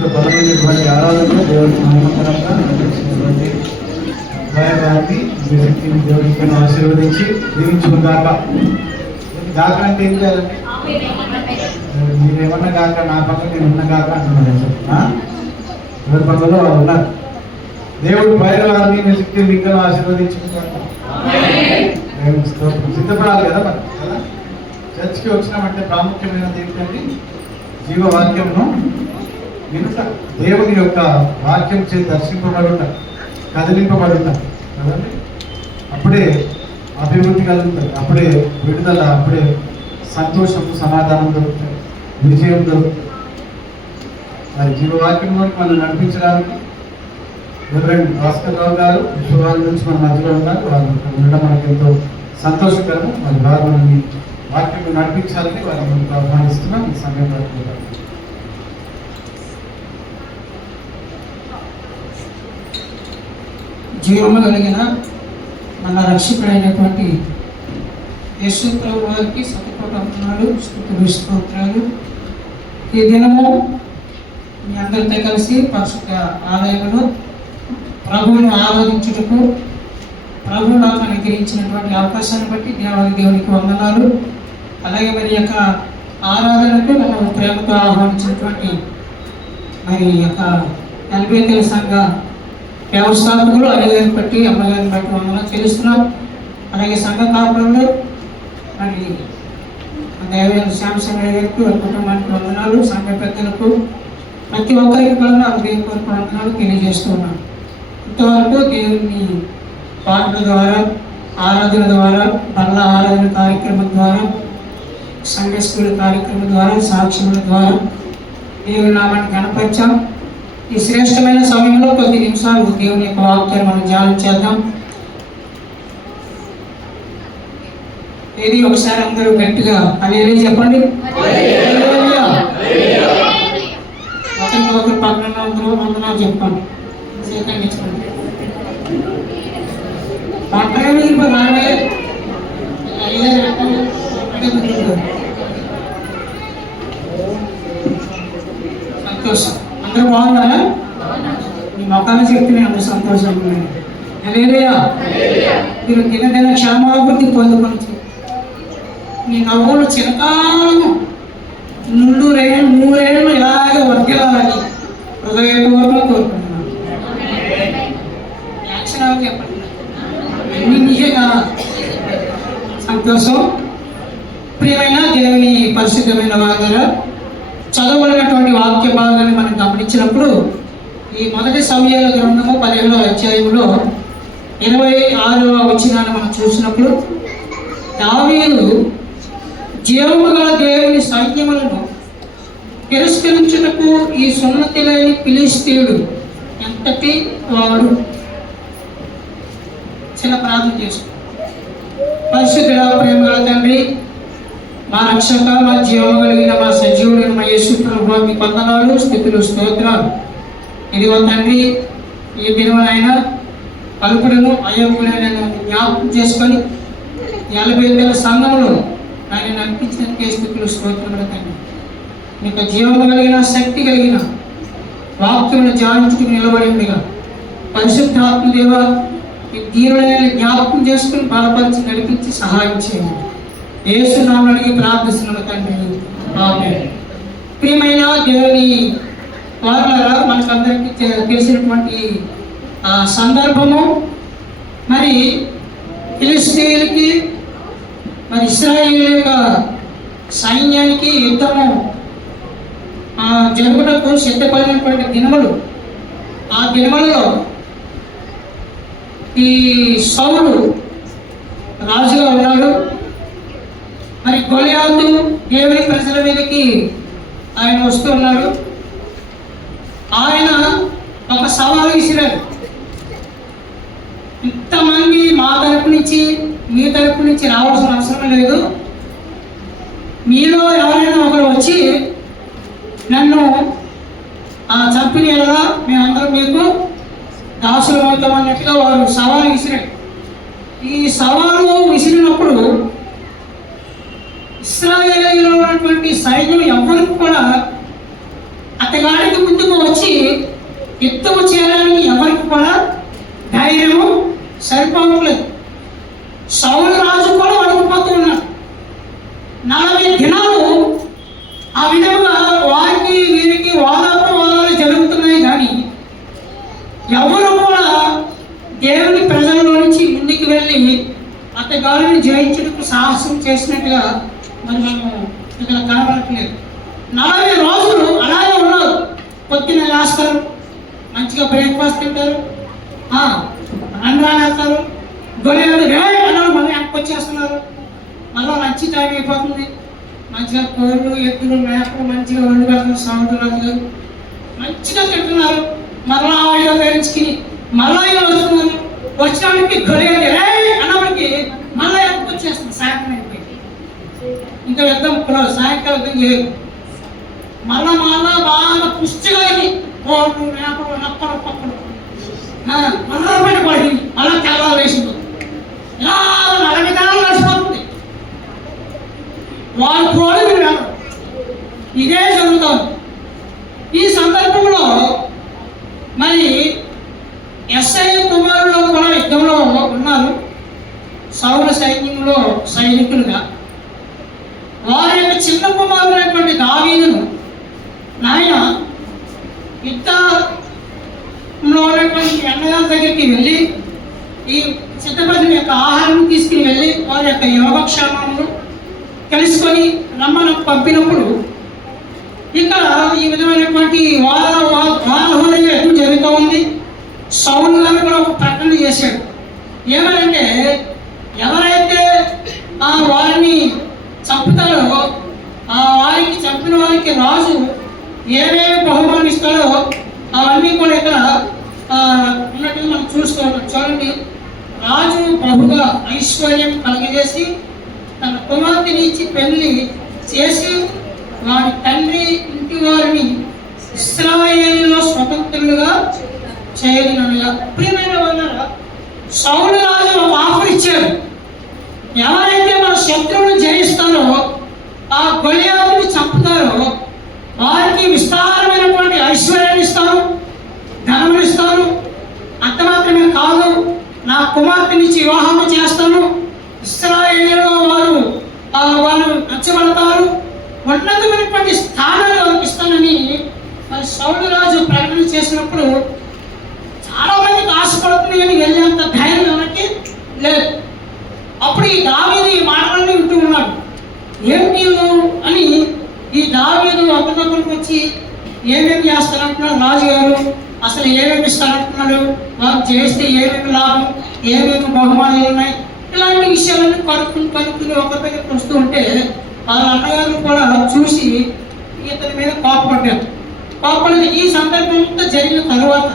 ఇంత బలమైనటువంటి ఆరాధనలో దేవుడికి మహిమకరంగా నడిపించినటువంటి గాయగాన్ని దేవుడికి ఆశీర్వదించి దీవించుకుందాక. గాక అంటే ఏం చేయాలండి? మీరేమన్నా కాక నా పక్కన నేను ఉన్న కాక అంటున్నారు. ఎవరి పనులలో వాళ్ళు ఉన్నారు. దేవుడు బయట వారిని మీ శక్తి మీకు ఆశీర్వదించుకుంటారు. సిద్ధపడాలి కదా మరి కదా. చర్చ్కి వచ్చినామంటే ప్రాముఖ్యమైనది ఏంటంటే జీవవాక్యంను వినుట, దేవుని యొక్క వాక్యం చే దర్శింపబడుట, కదిలింపబడుట కదండి. అప్పుడే అభివృద్ధి కలుగుతుంది, అప్పుడే విడుదల, అప్పుడే సంతోషం, సమాధానం దొరుకుతుంది, విజయం దొరుకుతుంది. మరి జీవవాక్యం వరకు మనం నడిపించడానికి రెవరెండ్ భాస్కర్ రావు గారు విశ్వవాళ్ళ నుంచి మన మధ్యలో ఉన్నారు. వాళ్ళు ఉండడం మనకు ఎంతో సంతోషకరము. మరి వారు మనల్ని వాక్యం నడిపించాలని వారు మనకు ఆహ్వానిస్తున్నాం. ఈ సమయంలో జీవము కలిగిన మన రక్షకుడైనటువంటి యేసు ప్రభు వారికి సతకోటములు స్తుతులు స్తోత్రాలు. ఈ దినము మీ అందరితో కలిసి పరిశుద్ధ ఆలయంలో ప్రభువును ఆరాధించుటకు ప్రభువు నాకు అనుగ్రహించినటువంటి అవకాశాన్ని బట్టి దేవునికి వందనాలు. అలాగే మరి యొక్క ఆరాధనకు మనం ప్రేమతో ఆహ్వానించినటువంటి మరి యొక్క ఎల్బేతల సంఘ వ్యవస్థాపకులు అయ్యగారిని బట్టి అమ్మగారిని బట్టి వందనాలు చెల్లిస్తున్నాం. అలాగే సంఘ కాపురంలో మరి దేవయ్య శ్యామశంకర గారికి వారి కుటుంబానికి వందనాలు. సంఘ పెద్దలకు ప్రతి ఒక్కరికి కూడా హృదయపూర్వక వందనాలు తెలియజేస్తున్నాం. ఇంతవరకు దేవుని పాటల ద్వారా, ఆరాధన ద్వారా, బల్ల ఆరాధన కార్యక్రమం ద్వారా, సండే స్కూల్ కార్యక్రమం ద్వారా, సాక్ష్యముల ద్వారా దేవుని నామాన్ని కనపరిచాం. ఈ శ్రేష్టమైన సమయంలో కొద్ది నిమిషాలు దేవుని యొక్క వాక్యాన్ని మనం ధ్యానం చేద్దాం. ఏది ఒకసారి అందరూ గట్టిగా హల్లెలూయా చెప్పండి. ఒకరికి ఒకరు పక్కన అందరూ వందనాలు చెప్పండి. సేకరించుకోండి. పక్కన ఇప్పుడు రావే సంతోషం. అందరూ బాగున్నారా? మీ మొక్కలు చెప్తే అందరూ సంతోషంగా ఉన్నాయి. హల్లెలూయా. మీరు దినదిన క్షేమాభివృద్ధి పొందుకొని మీ నవ్వులు చిరకాలము నూరేళ్ళు ఇలాగే వర్తిల్లాలని హృదయపూర్వకంగా కోరుకుంటున్నాను. యాక్షన్ చెప్పండి. అన్ని నీయే కదా. సంతోషం. ప్రియమైన దేవుని పరిశుద్ధమైన వాగ్దాన చదవబడినటువంటి వాక్య భాగాన్ని మనం గమనించినప్పుడు ఈ మొదటి సమయాల గ్రంథము 15వ అధ్యాయంలో 26వ వచనాన్ని మనం చూసినప్పుడు దావీదు జీవము గల దేవుని సైన్యములను తిరస్కరించుటకు ఈ సున్నతి లేని ఫిలిష్తీయుడు ఎంతటి వాడు చిన్న ప్రార్థన చేసుకో. పరిశుద్ధుడా, ప్రేమగల తండ్రి, మా రక్షక, మా జీవము కలిగిన మా సజీవుడైన మా యేసు ప్రభువా, మీ వందనాలు, స్తుతులు, స్తోత్రాలు. ఇదిగో తండ్రి, ఈ దినమునైనా అల్పులను అయోగ్యులైన జ్ఞాపకం చేసుకొని 40 సంఘంలో ఆయన నడిపించడానికి స్థితులు స్తోత్రములు తండ్రి. మీకు జీవము కలిగిన, శక్తి కలిగిన వాక్యమును ధ్యానించుకుని నిలబడి ఉండగా పరిశుద్ధాత్మదేవ ఈ దీనులైన జ్ఞాపకం చేసుకుని బలపరిచి నడిపించి సహాయం చేయండి. యేసు నామమున అడిగి ప్రార్థిస్తున్నాము తండ్రి, ఆమేన్. ప్రియమైన దేవుని వారలారా, మనకందరికీ తెలిసినటువంటి సందర్భము మరి ఫిలిష్తీయులకి మరి ఇశ్రాయేలు యొక్క సైన్యానికి యుద్ధము జరుగుటకు సిద్ధపడినటువంటి దినములు. ఆ దినములలో ఈ సౌలు రాజుగా ఉన్నాడు. మరి గొలియాతు దేవుని ప్రజల మీదకి ఆయన వస్తూ ఉన్నాడు. ఆయన ఒక సవాలు విసిరాడు. ఇంతమంది మా తరపు నుంచి మీ తరపు నుంచి రావాల్సిన అవసరం లేదు. మీలో ఎవరైనా ఒకరు వచ్చి నన్ను చంపిన ఎలా మేమందరం మీకు దాసులు అవుతాం అన్నట్టుగా వారు సవాలు విసిరాడు. ఈ సవాలు విసిరినప్పుడు ఇశ్రాయేలులో ఉన్నటువంటి సైన్యం ఎవరికి కూడా అత్తగారికి ముందుకు వచ్చి యుద్ధము చేయడానికి ఎవరికి కూడా ధైర్యము సరిపోవట్లేదు. సౌలు రాజు కూడా వణికిపోతూ ఉన్నాడు. 40 దినాలు ఆ విధంగా వారికి వీరికి వాదాలు జరుగుతున్నాయి. కానీ ఎవరు కూడా దేవుని ప్రజల్లో నుంచి ముందుకు వెళ్ళి అత్తగారిని జయించడానికి సాహసం చేసినట్టుగా మరి మనం ఇక్కడ కనబడట్లేదు. 40 రోజులు అలాగే ఉన్నారు. పొద్దున్న లేస్తారు, మంచిగా బ్రేక్ఫాస్ట్ తింటారు, రంధ్రాలు గొర్రెలు అన్నారు, మళ్ళీ వెనక్కి వచ్చేస్తున్నారు. మళ్ళీ లంచ్ టైం అయిపోతుంది. మంచిగా కోళ్ళు ఎద్దులు మేకలు మంచిగా వండి పెడుతున్నారు. సముద్రాలు మంచిగా తింటున్నారు. మళ్ళా ఆడియో వేయించుకుని మళ్ళా వస్తున్నారు. వచ్చినప్పటికి గొర్రెలు అన్నప్పటికీ మళ్ళీ వెనక్కి వచ్చేస్తుంది. సాయంత్రం అయిపోయి ఇంకా యుద్ధం సాయంకాలం యుద్ధం చేయదు. మళ్ళా బాగా పుష్టిగా కోళ్ళు మేకలు నక్కలు పక్కలు మళ్ళా పడి మళ్ళా తెల్లలు వేసింది. ఇలా 40 దినాలు నడిచిపోతుంది. వాళ్ళు కోడి మీరు ఇదే జరుగుతుంది. ఈ సందర్భంలో మరి ఎస్ఐ కుమారులు కూడా యుద్ధంలో ఉన్నారు. సౌర సైన్యంలో సైనికులుగా వారి యొక్క చిన్న కుమారుడైనటువంటి దావీదును నాయన యుద్ధంలో ఉన్నటువంటి అన్నగారి దగ్గరికి వెళ్ళి ఈ సిద్ధపడిన యొక్క ఆహారం తీసుకుని వెళ్ళి వారి యొక్క యోగక్షేమాలను తెలుసుకొని రమ్మను పంపినప్పుడు ఇక్కడ ఈ విధమైనటువంటి వారహోదయ యుద్ధం జరుగుతూ ఉంది. సౌలు గారు కూడా ఒక ప్రకటన చేశాడు. ఏమనంటే ఎవరైతే వారిని చంపుతారో వారికి చంపిన వారికి రాజు ఏమేమి బహుమానిస్తాడో అవన్నీ కూడా ఇక్కడ ఉన్నట్టు మనం చూసుకోవాలి. చూడండి, రాజు బహుగా ఐశ్వర్యం కలిగజేసి తన కుమార్తెని ఇచ్చి పెళ్లి చేసి వారి తండ్రి ఇంటి వారిని ఇశ్రాయేలులో స్వతంత్రులుగా చేయనుగా. ప్రియమైన వాళ్ళ సౌలు రాజు ఒక ఆఫర్ ఇచ్చాడు. ఎవరైతే మన శత్రువును జయిస్తారో ఆ గొలియాతుని చంపుతారో వారికి విస్తారమైనటువంటి ఐశ్వర్యాన్ని ఇస్తాను, ధనం ఇస్తాను. అంత మాత్రమే కాదు, నా కుమార్తెనిచ్చి వివాహం చేస్తాను. ఇశ్రాయేలులో వాళ్ళు నచ్చబడతారు, ఉన్నతమైనటువంటి స్థానాలు కల్పిస్తానని మరి సౌలు రాజు ప్రకటన చేసినప్పుడు చాలా మందికి ఆశపడుతుంది, కానీ వెళ్ళేంత ధైర్యం ఎవరికి లేదు. అప్పుడు ఈ దావీదు ఈ మాటలన్నీ వింటూ ఉన్నాడు. ఏమిటి అని ఈ దావీదు అప్పటికి వచ్చి ఏమేమి చేస్తారంటున్నాడు రాజుగారు, అసలు ఏమేమి ఇస్తారంటున్నాడు, వారు చేస్తే ఏమేమి లాభం, ఏమేమి బహుమానాలు ఉన్నాయి, ఇలాంటి విషయాలన్నీ కనుక్కుని ఒకరి దగ్గరికి వస్తూ ఉంటే వాళ్ళ అన్నగారు కూడా చూసి ఇతని మీద కోపపడ్డారు. కోపపడి ఈ సందర్భంతో జరిగిన తరువాత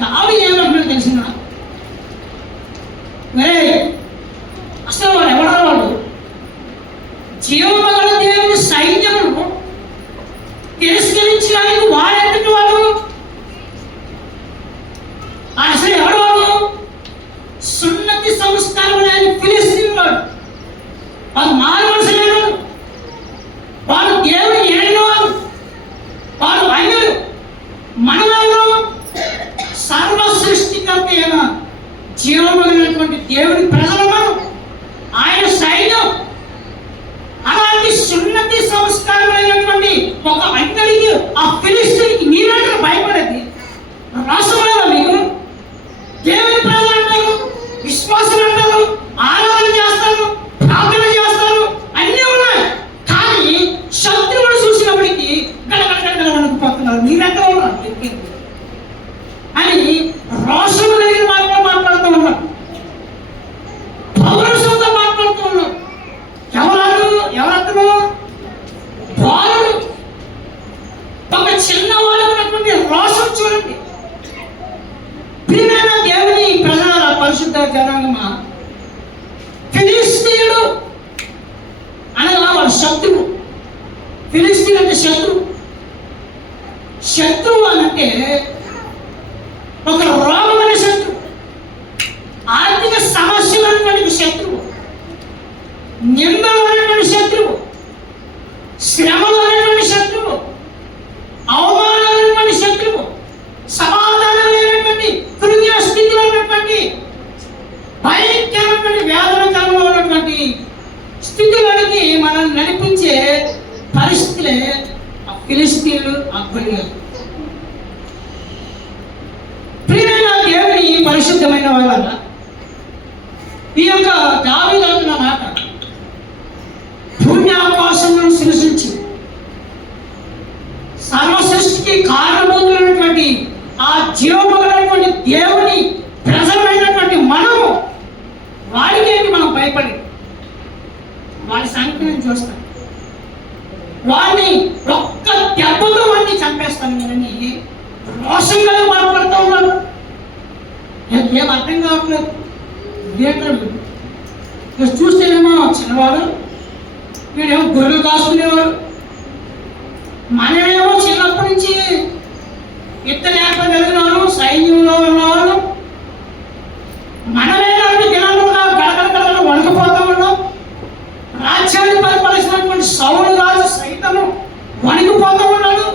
దావీదు ఏమంటున్నాడు తెలిసిన, అసలు వాడు ఎవడో వాడు జీవమగల దేవుని సైన్యము తిరస్కరించడానికి వాడెందుకు వాడు అసలు ఎవడు వాడు సున్నతి సంస్కారం లేని ఫిలిస్తీన్ వాడు మానవసలేడు, వాడు దేవుని ఎరిగిన వాడు, వాడు అన్యుడు. మనవెవరు సర్వ సృష్టికర్త అయిన జీవమగినటువంటి దేవుని ప్రజలు మనం, ఆయన సైన్యం. అలాంటి సున్నతి సంస్కారమైనటువంటి ఒక అంగడికి ఆ ఫిలిస్తీన్కి మీరంటే భయపడేది రాష్ట్రంలో మీకు దేవుని ప్రజలు అంటారు, విశ్వాసులు అంటారు, ఆరాధన చేస్తారు, ప్రార్థన చేస్తారు, అన్నీ ఉన్నాయి. కానీ శత్రువులు చూసినప్పటికీ గడగడగడ వణుకుపోతున్నారు. మీరెక్కడ ఉన్నారు అని రోషం లేని మాటలు మాట్లాడుతూ ఉన్నారు, పౌరుషంతో మాట్లాడుతూ ఉన్నారు. ఎవరతను బాలుడు, ఒక చిన్నవాడు ఉన్నటువంటి రోషం చూడండి. ప్రియమైన దేవుని ప్రజల పరిశుద్ధ జనాంగమా, ఫిలిస్తీయుడు అనగా వాడు శత్రువు. ఫిలిస్తీన్ అంటే శత్రువు. శత్రువు అంటే ఒక రోగమైన శత్రువు, ఆర్థిక సమస్యలు అనేటువంటి శత్రువు, నిందలు అనేటువంటి శత్రువు, శ్రమలు అనేటువంటి శత్రువు, పరిస్థితులే ఆ ఫిలిస్తీన్లు, ఆ గొలియాతు. ప్రియమైన దేవుని పరిశుద్ధమైన వాళ్ళ ఈ యొక్క దావీదు అంటున్న మాట, భూమి ఆకాశములను సృష్టించి సర్వ సృష్టికి కారణభూతులైనటువంటి ఆ జీవములైనటువంటి దేవుని ప్రజలైనటువంటి మనము వాడికి మనం భయపడి వాడి సంఖ్య నేను చూస్తాను, వాడిని ఒక్క దెబ్బతో వాడిని చంపేస్తాను కానీ రోషంగా మాట్లాడుతూ ఉన్నాడు. ఏం అర్థం కావట్లేదు. ఇదేంటాడు చూస్తేనేమో చిన్నవాడు, వీడేమో గొర్రెలు కాసుకునేవాడు. మనమేమో చిన్నప్పటి నుంచి యుద్ధలేఖ కలిగినారు, సైన్యంలో ఉన్నవారు. మనమే దినాలుగా గడగడ వణికిపోతూ ఉన్నాం. రాజ్యాన్ని పరిపాలిస్తున్నటువంటి సౌలు రాజు సైతము వణికిపోతూ ఉన్నాడు.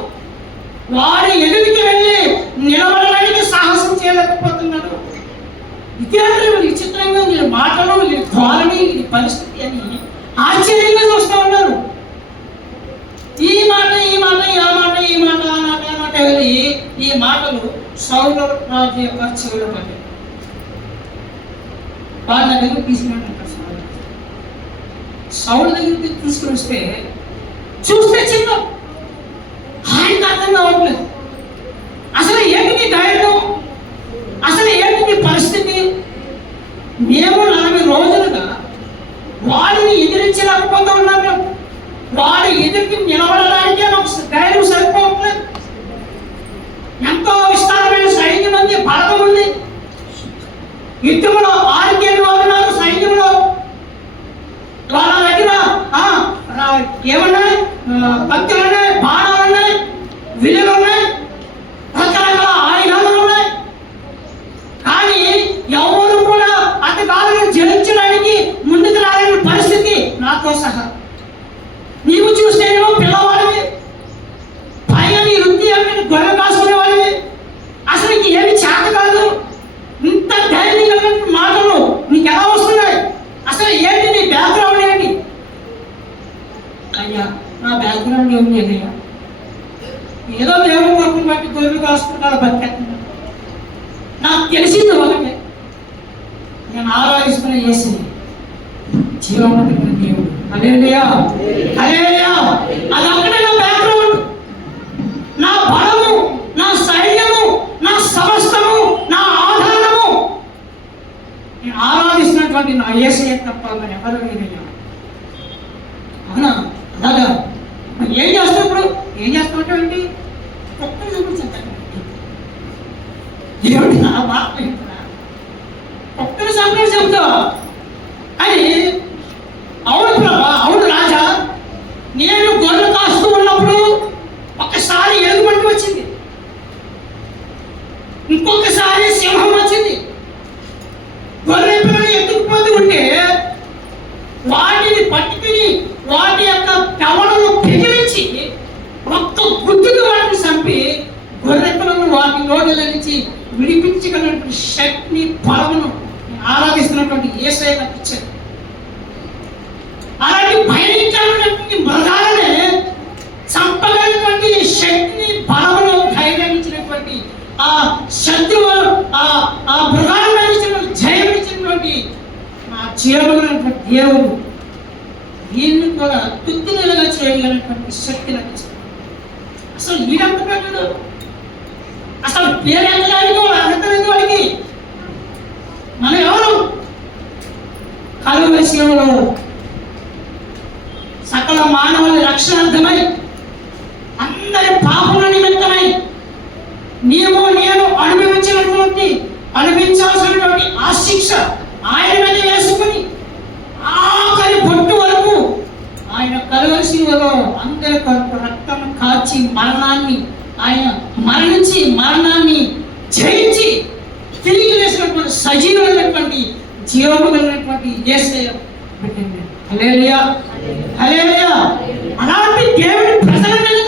వారి ఎదుటికి వెళ్ళి నిలబడడానికి సాహసం చేయలేకపోతున్నాడు. విద్యార్థులు విచిత్రంగా వీళ్ళ మాటలు, వీళ్ళ ధోరణి, ఇది పరిస్థితి అని ఆశ్చర్యంగా చూస్తూ ఉన్నారు. ఈ మాట ఈ మాట ఆ మాట ఈ మాట ఆ మాట ఆ మాట వెళ్ళి ఈ మాటలు సౌలు రాజు యొక్క చెవులు పడ్డాయి. వాళ్ళ దగ్గర తీసుకున్నాడు. సౌలు దగ్గరికి తీసుకుని వస్తే చూస్తే చిన్న ఆయనకు అర్థం కావట్లేదు. అసలు ఏంటి ధైర్యం, అసలు ఏంటి పరిస్థితి? మేము 40 రోజులుగా వాడిని ఎదిరించలేకపోతూ ఉన్నాము. వాడు ఎదురికి నిలబడడానికే మాకు ధైర్యం సరిపోవట్లేదు. ఎంతో విస్తారమైన సైన్యం ఉంది, బలం ఉంది. యుద్ధంలో 6 వాళ్ళు ఉన్నారు సైన్యంలో. వాళ్ళ దగ్గర ఏమన్నాయి? కత్తులు ఉన్నాయి, బాణాలు ఉన్నాయి, విలువలు ఉన్నాయి, రకరకాల ఆయుధాలు ఉన్నాయి. కానీ ఎవరు కూడా అతగాలను జయించడానికి ముందుకు రాలేని పరిస్థితి నాతో సహా. నీవు చూస్తేనేమో పిల్లవాడివి, పైన నీ వృత్తి అంటే గొర్రె కాసుకునేవాడివి. అసలు నీకు ఏమి చేత కాదు. ఇంత ధైర్యంగా మాటలు నీకు ఎలా వస్తున్నాయి? అసలు ఏంటి నీ బ్యాక్గ్రౌండ్ ఏంటి? అయ్యా నా బ్యాక్గ్రౌండ్ ఏమి లేదయ్యా, ఏదో దేవుని కొరకు బట్టి గొర్రెలు కాసుకుంటారు, బతికేస్తున్నా. నాకు తెలిసింది ఒకటే, నేను ఆరాధిస్తున్న యేసు జీవమున్న దేవుడు. హల్లెలూయా హల్లెలూయా. అది ఒక్కటే నా బ్యాక్గ్రౌండ్, నా బలము, నా సైన్యము, నా సమస్తము, నా ఆధారము. నేను ఆరాధిస్తున్నటువంటి నా యేసయ్య తప్ప మరి ఎవరు లేదయ్యా. అవునా? అలాగా మరి ఏం చేస్తావు ఇప్పుడు? ఏం చేస్తావు ఏంటి? ఒక్కరి చూపించాను దేవుడు నా మాట ఒక్కరి సంగతి చెబుతావా అని. అవును ప్రభా, అవును రాజా, నేను గొర్రెలు కాస్తూ ఉన్నప్పుడు ఒకసారి ఎలుగుబంటి వచ్చింది, ఇంకొకసారి సింహం వచ్చింది. గొర్రె పిల్లలు ఎత్తుకుపోతూ ఉంటే వాటిని పట్టుకుని వాటి యొక్క కవలను పిగిలించి ఒక్క గుర్తుకు వాటిని చంపి గొర్రె పిల్లలను వాటి నోటిల నుంచి విడిపించగలిగినటువంటి శక్తిని, బలమును ఆరాధిస్తున్నటువంటి యేసయ్య నాకు ఇచ్చాడు. అలాంటి భయంకరమైనటువంటి మృగాలనే చంపగలిగినటువంటి శక్తిని, బలమును, ధైర్యాన్ని ఇచ్చినటువంటి ఆ శత్రువు, ఆ మృగాలను ఇచ్చినటువంటి జయం ఇచ్చినటువంటి ఆ జీవమైనటువంటి దేవుడు వీళ్ళని కూడా తుత్తులుగా చేయగలిగినటువంటి శక్తి నాకు ఇచ్చాడు. అసలు వీడంత పెట్టడు, అసలు పేరు ఎక్కడానికి వాడు అర్హత లేదు వాడికి. మనం ఎవరు? కలువరి శిలువలో సకల మానవుల రక్షణార్థమై, అందరి పాపముల నిమిత్తమై నీవు నేను అనుభవించాల్సినటువంటి ఆ శిక్ష ఆయన మీద వేసుకుని ఆఖరి బొట్టు వరకు ఆయన కలువరి శిలువలో అందరి కొరకు రక్తం కాచి మరణాన్ని ఆయన మరణించి మరణాన్ని జయించి తిరిగి వేసినటువంటి సజీవమైనటువంటి జీవము కలిగినటువంటి యేసయ్య పెట్టింది. హల్లెలూయా హల్లెలూయా. అలాంటి దేవుడి ప్రజల మీద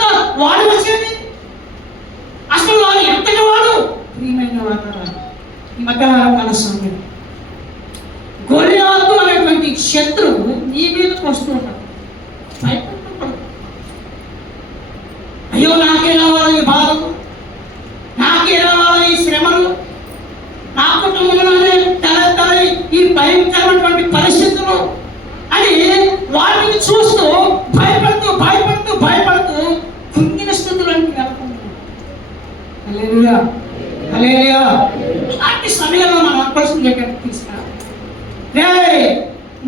వాడు వచ్చేది. అసలు వాడు ఎంతటి వాడు? ప్రియమైన వాడు ఈ మధ్యవారం కలుస్తుంది. గొలియాతు అనేటువంటి శత్రువు నీ మీదకి వస్తూ ఉంటాడు. భయపడకూడదు. హల్లెలూయా, హల్లెలూయా. అలాంటి సమయంలో మనం అనుకోవాల్సింది ఏంటంటే తీసుకురా, రే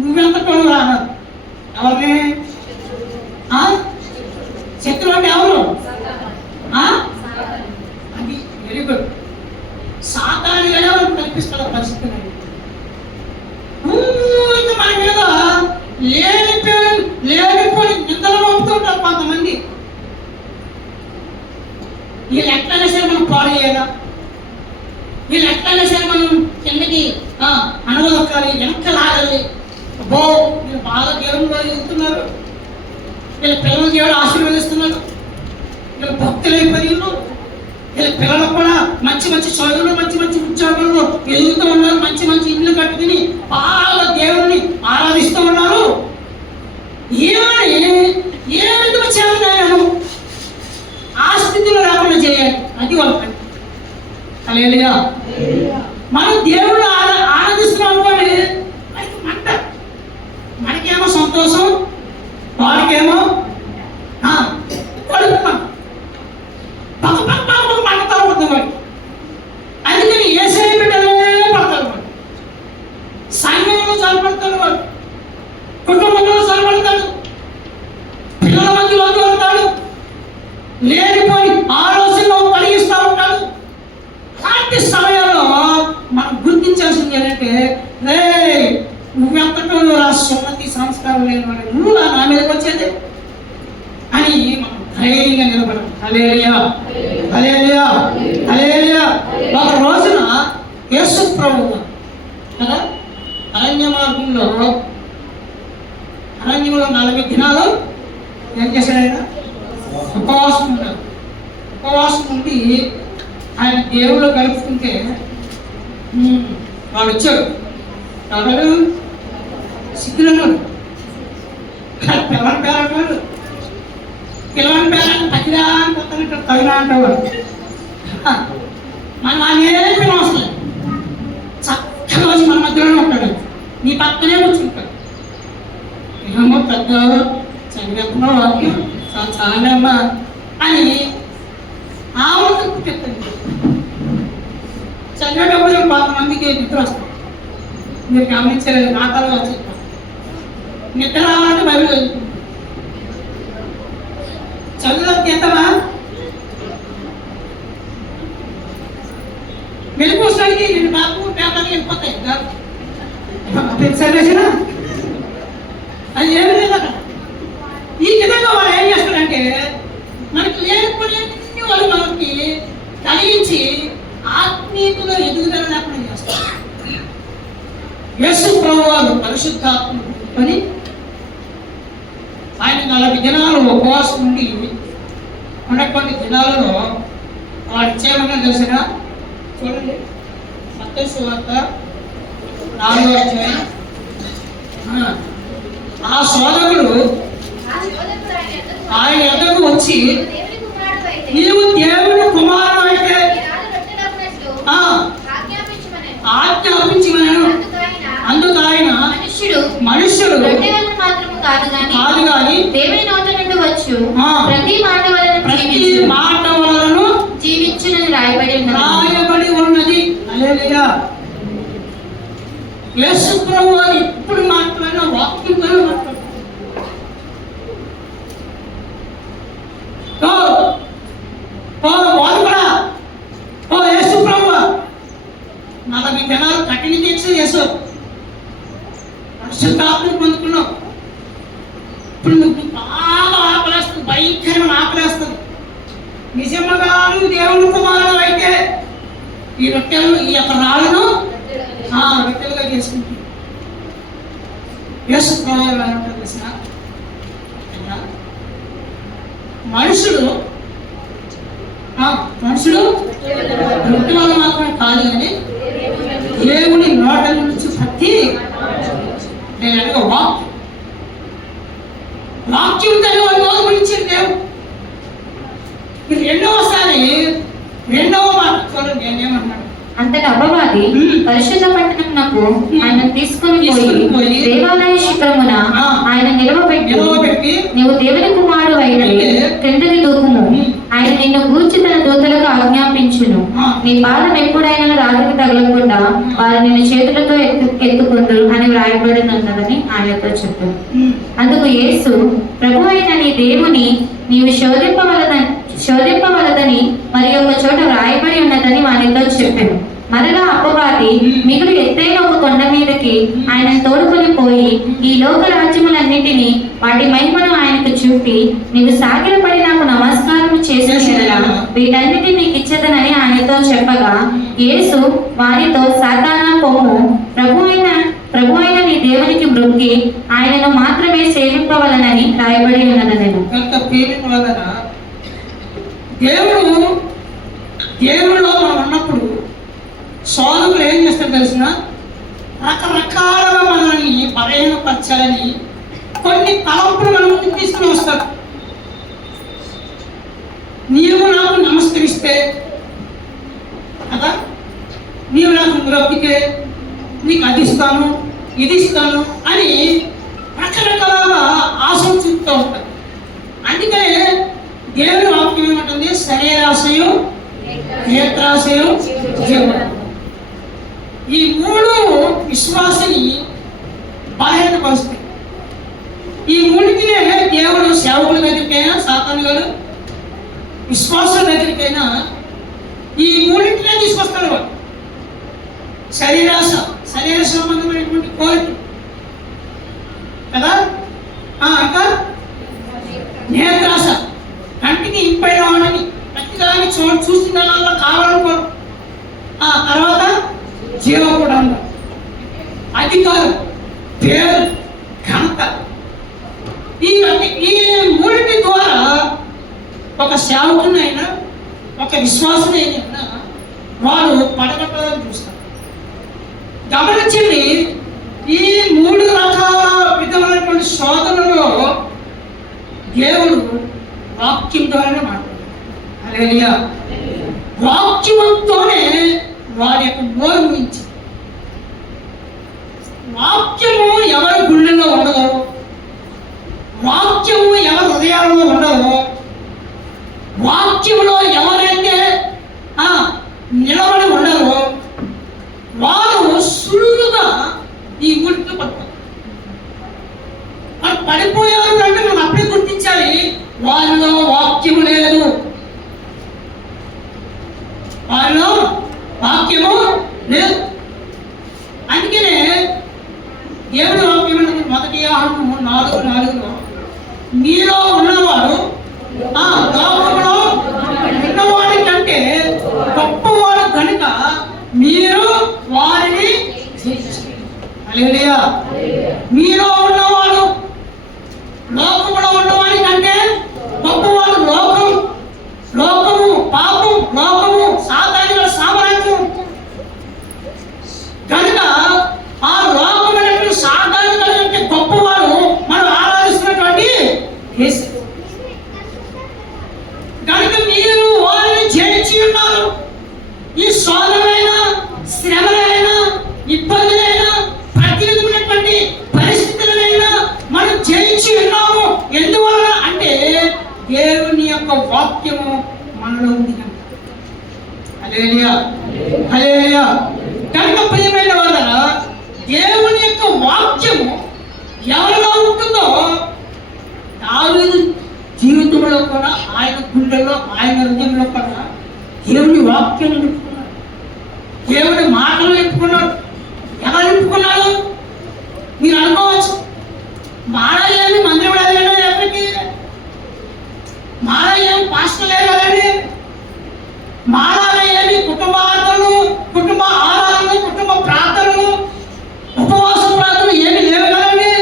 నువ్వెంత కొడుకు రాను ఎవరిని శత్రువు అంటే ఎవరు? అది వెరీ గుడ్. సాతాను ఎలా కనిపిస్తున్న పరిస్థితి మన మీద లేనిపోయి నిందలు మోపుతుంటారు కొంతమంది. వీళ్ళు ఎట్లయినా సరే మనం పాడు చేయాలా, వీళ్ళు ఎట్లయినా సరే మనం కిందకి అనవదొక్కాలి, వెనక్కి లాగాలి. అబ్బో వీళ్ళు బాగా దేవుళ్ళు వెళ్తున్నారు, వీళ్ళ పిల్లలు దేవుడు ఆశీర్వదిస్తున్నారు, వీళ్ళ భక్తులైపోయి వీళ్ళ పిల్లలకు కూడా మంచి మంచి చదువులు, మంచి మంచి ఉద్యోగాలు వెళ్తూ ఉన్నారు, మంచి మంచి ఇల్లు కట్టుకుని బాగా దేవుడిని ఆరాధిస్తూ ఉన్నారు. ఏమిటి వచ్చాను ఆ స్థితిలో రాకుండా చేయాలి, అది వాళ్ళ పని. హల్లెలూయా. మనం దేవుడు ఆరాధిస్తున్నాం అనుకోండి, మనకి మంట, మనకేమో సంతోషం, వాడికేమో పడుకున్నాం మంటతో ఉంటుంది వాడు. అందుకని యేసయ్య బిడ్డలే పడతాడు వాడు, సంఘంలో చల్లబడతాడు వాడు, కుటుంబంలో చల్లబడతాడు, పిల్లల మధ్యలో వెళ్తాడు, లేనిపోయి ఆలోచనలో కలిగిస్తూ ఉంటాడు. అలాంటి సమయంలో మనం గుర్తించాల్సింది ఏంటంటే, రే నువ్వెంతటో ఆ సున్నతి సంస్కారం లేని వాడు, నువ్వు నా మీదకి వచ్చేది అని మనం ధైర్యంగా నిలబడాలి. హల్లెలూయా, హల్లెలూయా, హల్లెలూయా. ఒక రోజున యేసు ప్రభువు కదా అరణ్య మార్గంలో 40 దినాలు ఏం చేశాడు ఆయన? ఉపవాసం ఉన్నాడు. ఉపవాసం ఉండి ఆయన దేవుళ్ళు గడుపుతుంటే వాడు వచ్చాడు. ఎవరు? సిగ్గులన్నాడు, పిల్లల పేరు అంటాడు, పిల్లల పేరు తగిరా అని కొత్త తగిరా అంటాడు. మనం అనేమి అవసరం, చక్కగా వచ్చి మన మధ్యలోనే ఉంటాడు, నీ పక్కనే కూర్చుంటాడు. ఏమో పెద్ద చదివేస్తున్నా వాక్యం చాలమ్మా అని ఆవులకు చెప్తాను. చదివేటప్పుడు కొంతమందికి నిద్ర వస్తుంది, మీరు గమనించలేదు, నా తరగా చెప్తాను. నిద్ర రావాలంటే బైబిల్ చదువుతుంది. చదువులోకి ఎంతమా వెలుగు వస్తానికి నేను నాకు పేపర్లు వెళ్ళిపోతాయి సర్వేసిన అది ఏమి లేదు అక్కడ. ఈ విధంగా వాళ్ళు ఏం చేస్తారంటే మనకి లేకపోతే వాళ్ళు మనకి కలిగించి ఆత్మీయతలో ఎదుగుదల లేకుండా చేస్తారు. యేసు ప్రభువారు పరిశుద్ధాత్మ అని ఆయన 40 దినాలు ఉపవాసం ఉండి ఉన్నటువంటి దినాలలో వాడు చేయమని తెలిసిన చూడండి, మత్తయి సువార్త 4వ అధ్యాయం. ఆ సోదరుడు ఆయన ఎద్దకు వచ్చి, నీవు దేవుని కుమారుడు అయితే ఆజ్ఞాపించమని. అందుకు ఆయన మనుష్యుడు కాదు గాని దేవుని నోట నుండి వచ్చు ప్రతి మాట వలన జీవించునని రాయబడి ఉన్నది. హల్లెలూయా. యేసు ప్రభువు అని ఇప్పుడు మాట్లాడిన వాక్యం మాట్లాడు. వాడు కూడా యేసు ప్రభువు 40 దినాలు కఠిన దీక్ష యేసు పరిశుద్ధాత్మ పొందుకున్నావు. ఇప్పుడు నువ్వు బాగా ఆకలేస్తుంది, భయంకరమైన ఆకలేస్తుంది. నిజంగా నువ్వు దేవుని కుమారుడు అయితే ఈ రొట్టెలు, ఈ యొక్క రాళ్ళను రొట్టెలుగా చేసుకుంటుంది. యేసు ప్రభువు తెలిసిన మనుషుడు రొట్టె వల్ల మాత్రమే కాదు కానీ దేవుని నోట నుంచి ప్రతి నేను అడగ వాక్యం గురించి దేవుడు. రెండవ మాట చూడండి, నేనేమన్నాడు? అంతటా అపవాది పరిశుద్ధ పట్టణమునకు ఆయన తీసుకొని పోయి దేవాలయ శిఖరమున ఆయన నిలవబెట్టి, నీవు దేవుని కుమారుడు అయినట్టు క్రిందకి దూకుము, ఆయన నిన్ను గూర్చి తన దూతలకు ఆజ్ఞాపించి ఆదరించును. నీ పాదం ఎప్పుడైనా రాతికి తగలకుండా వారు నిన్ను చేతులతో ఎత్తుకుందరు అని వ్రాయబడినదని ఆయనతో చెప్పారు. అందుకు యేసు, ప్రభు అయిన నీ దేవుని నీవు శోధింపవలదని మరి ఒక చోట వ్రాయబడి ఉన్నదని వానితో చెప్పాను. మరలా అపవాది మిగులు ఎత్తైన ఒక కొండ మీదకి ఆయన తోడుకొని పోయి ఈ లోక రాజ్యములన్నిటినీ వాటి మహిమను ఆయనకు చూపి, నీవు సాగిలపడి నాకు నమస్కారం చేసిన వీటన్నిటిని నీకు ఇచ్చదనని ఆయనతో చెప్పగా, యేసు వారితో, సాతానా పొమ్ము, ప్రభు అయిన నీ దేవునికి మృక్కి ఆయనను మాత్రమే సేవింపవలనని రాయబడి ఉన్నదనెను. దేవుడిలో మనం ఉన్నప్పుడు సోదరులు ఏం చేస్తారు తెలిసిన, రకరకాలుగా మనల్ని బలహీనపరచాలని కొన్ని తలంపులు మన ముందుకు తీసుకుని వస్తారు. నీవు నాకు నమస్కరిస్తే కదా, నీవు నాకు మొక్కితే నీకు అది ఇస్తాను ఇది ఇస్తాను అని రకరకాలుగా ఆశలు చూపుతూ ఉంటారు. అందుకనే దేవుని వాక్యం ఏమంటుంది, శరీరాశయం, నేత్రాశయం, జీవనం. ఈ మూడు విశ్వాసని బలహీనపరుస్తాయి. ఈ మూడిటినే దేవుడు సేవకుల దగ్గరికైనా, సాతాను గారు విశ్వాసుల దగ్గరికైనా ఈ మూడింటినే తీసుకొస్తాడు. వాడు శరీర సంబంధమైనటువంటి కోరిక కదా, ఇంకా నేత్రాశ, కంటికి ఇంపైన వాడిని ప్రతిదాన్ని చూసిన వల్ల కావాలనుకోరు. తర్వాత జీవకుడు, అధికారం, పేరు, ఘనత, ఈ మూడింటి ద్వారా ఒక సేవకునైనా ఒక విశ్వాసునైనా వాడు పడగొట్టాలని చూస్తారు. గమనించండి, ఈ మూడు రకాల విధమైనటువంటి శోధనలో దేవుడు వాక్యం ద్వారానే మాట్లాడారు. హల్లెలూయా. వాక్యంతోనే వారి యొక్క నోరు గురించి. వాక్యము ఎవరి గుళ్ళలో ఉండదో, వాక్యము ఎవరి హృదయాలలో ఉండదో, వాక్యంలో ఎవరైతే నిలబడి ఉండరో వారు సులువుగా ఈ గుడితో పడతారు. వాళ్ళు పడిపోయేవారు అంటే మనం అప్పుడే గుర్తించాలి, వారిలో వాక్యము లేదు, వారిలో వాక్యము లేదు. అందుకనే దేవుడి వాక్యం 1 యోహాను 4:4 మీలో ఉన్నవాడు లోకంలో ఉన్నవాడి కంటే గొప్పవాడు కనుక మీరు వారిని హల్లెలూయా. మీలో ఉన్నవాడు లోకంలో ఉన్నవాడి కంటే గొప్పవాడు. లోకము పాపం, లోకము సాతానుల సామ్రాజ్యం కనుక ఆ లోకమైనటువంటి సాతానుల కంటే గొప్పవాడు మనం ఆరాధిస్తున్నటువంటి యేసు కనుక మీరు వారిని జయించి ఉన్నారు. ఈ శోధనైన, శ్రమలైన, ఇబ్బందులైన, ప్రతి విధమైనటువంటి పరిస్థితులైనా మనం జయించి ఉన్నాము. ఎందువలన అంటే దేవుని యొక్క వాక్యము మనలో ఉంది కనుక. హల్లెలూయా, హల్లెలూయా. కనుక ప్రియమైన వారలారా, దేవుని యొక్క వాక్యము ఎవరిలో ఉంటుందో దావీదు జీవితంలో కూడా, ఆయన గుండెల్లో, ఆయన హృదయంలో కూడా దేవుని వాక్యం నింపుకున్నాడు, దేవుని మాటలు నింపుకున్నాడు. ఎలా నింపుకున్నాడు మీరు అనుకోవచ్చు. మారాయేమి మందిరం అదేనా, ఎవరికి మారాయేమి పాస్టర్ లేదు కదండి. మారాయేమి కుటుంబాలను, కుటుంబ ఆరాధనలు, కుటుంబ ప్రార్థనలు, ఉపవాస ప్రార్థనలు ఏమి లేవు కదండి.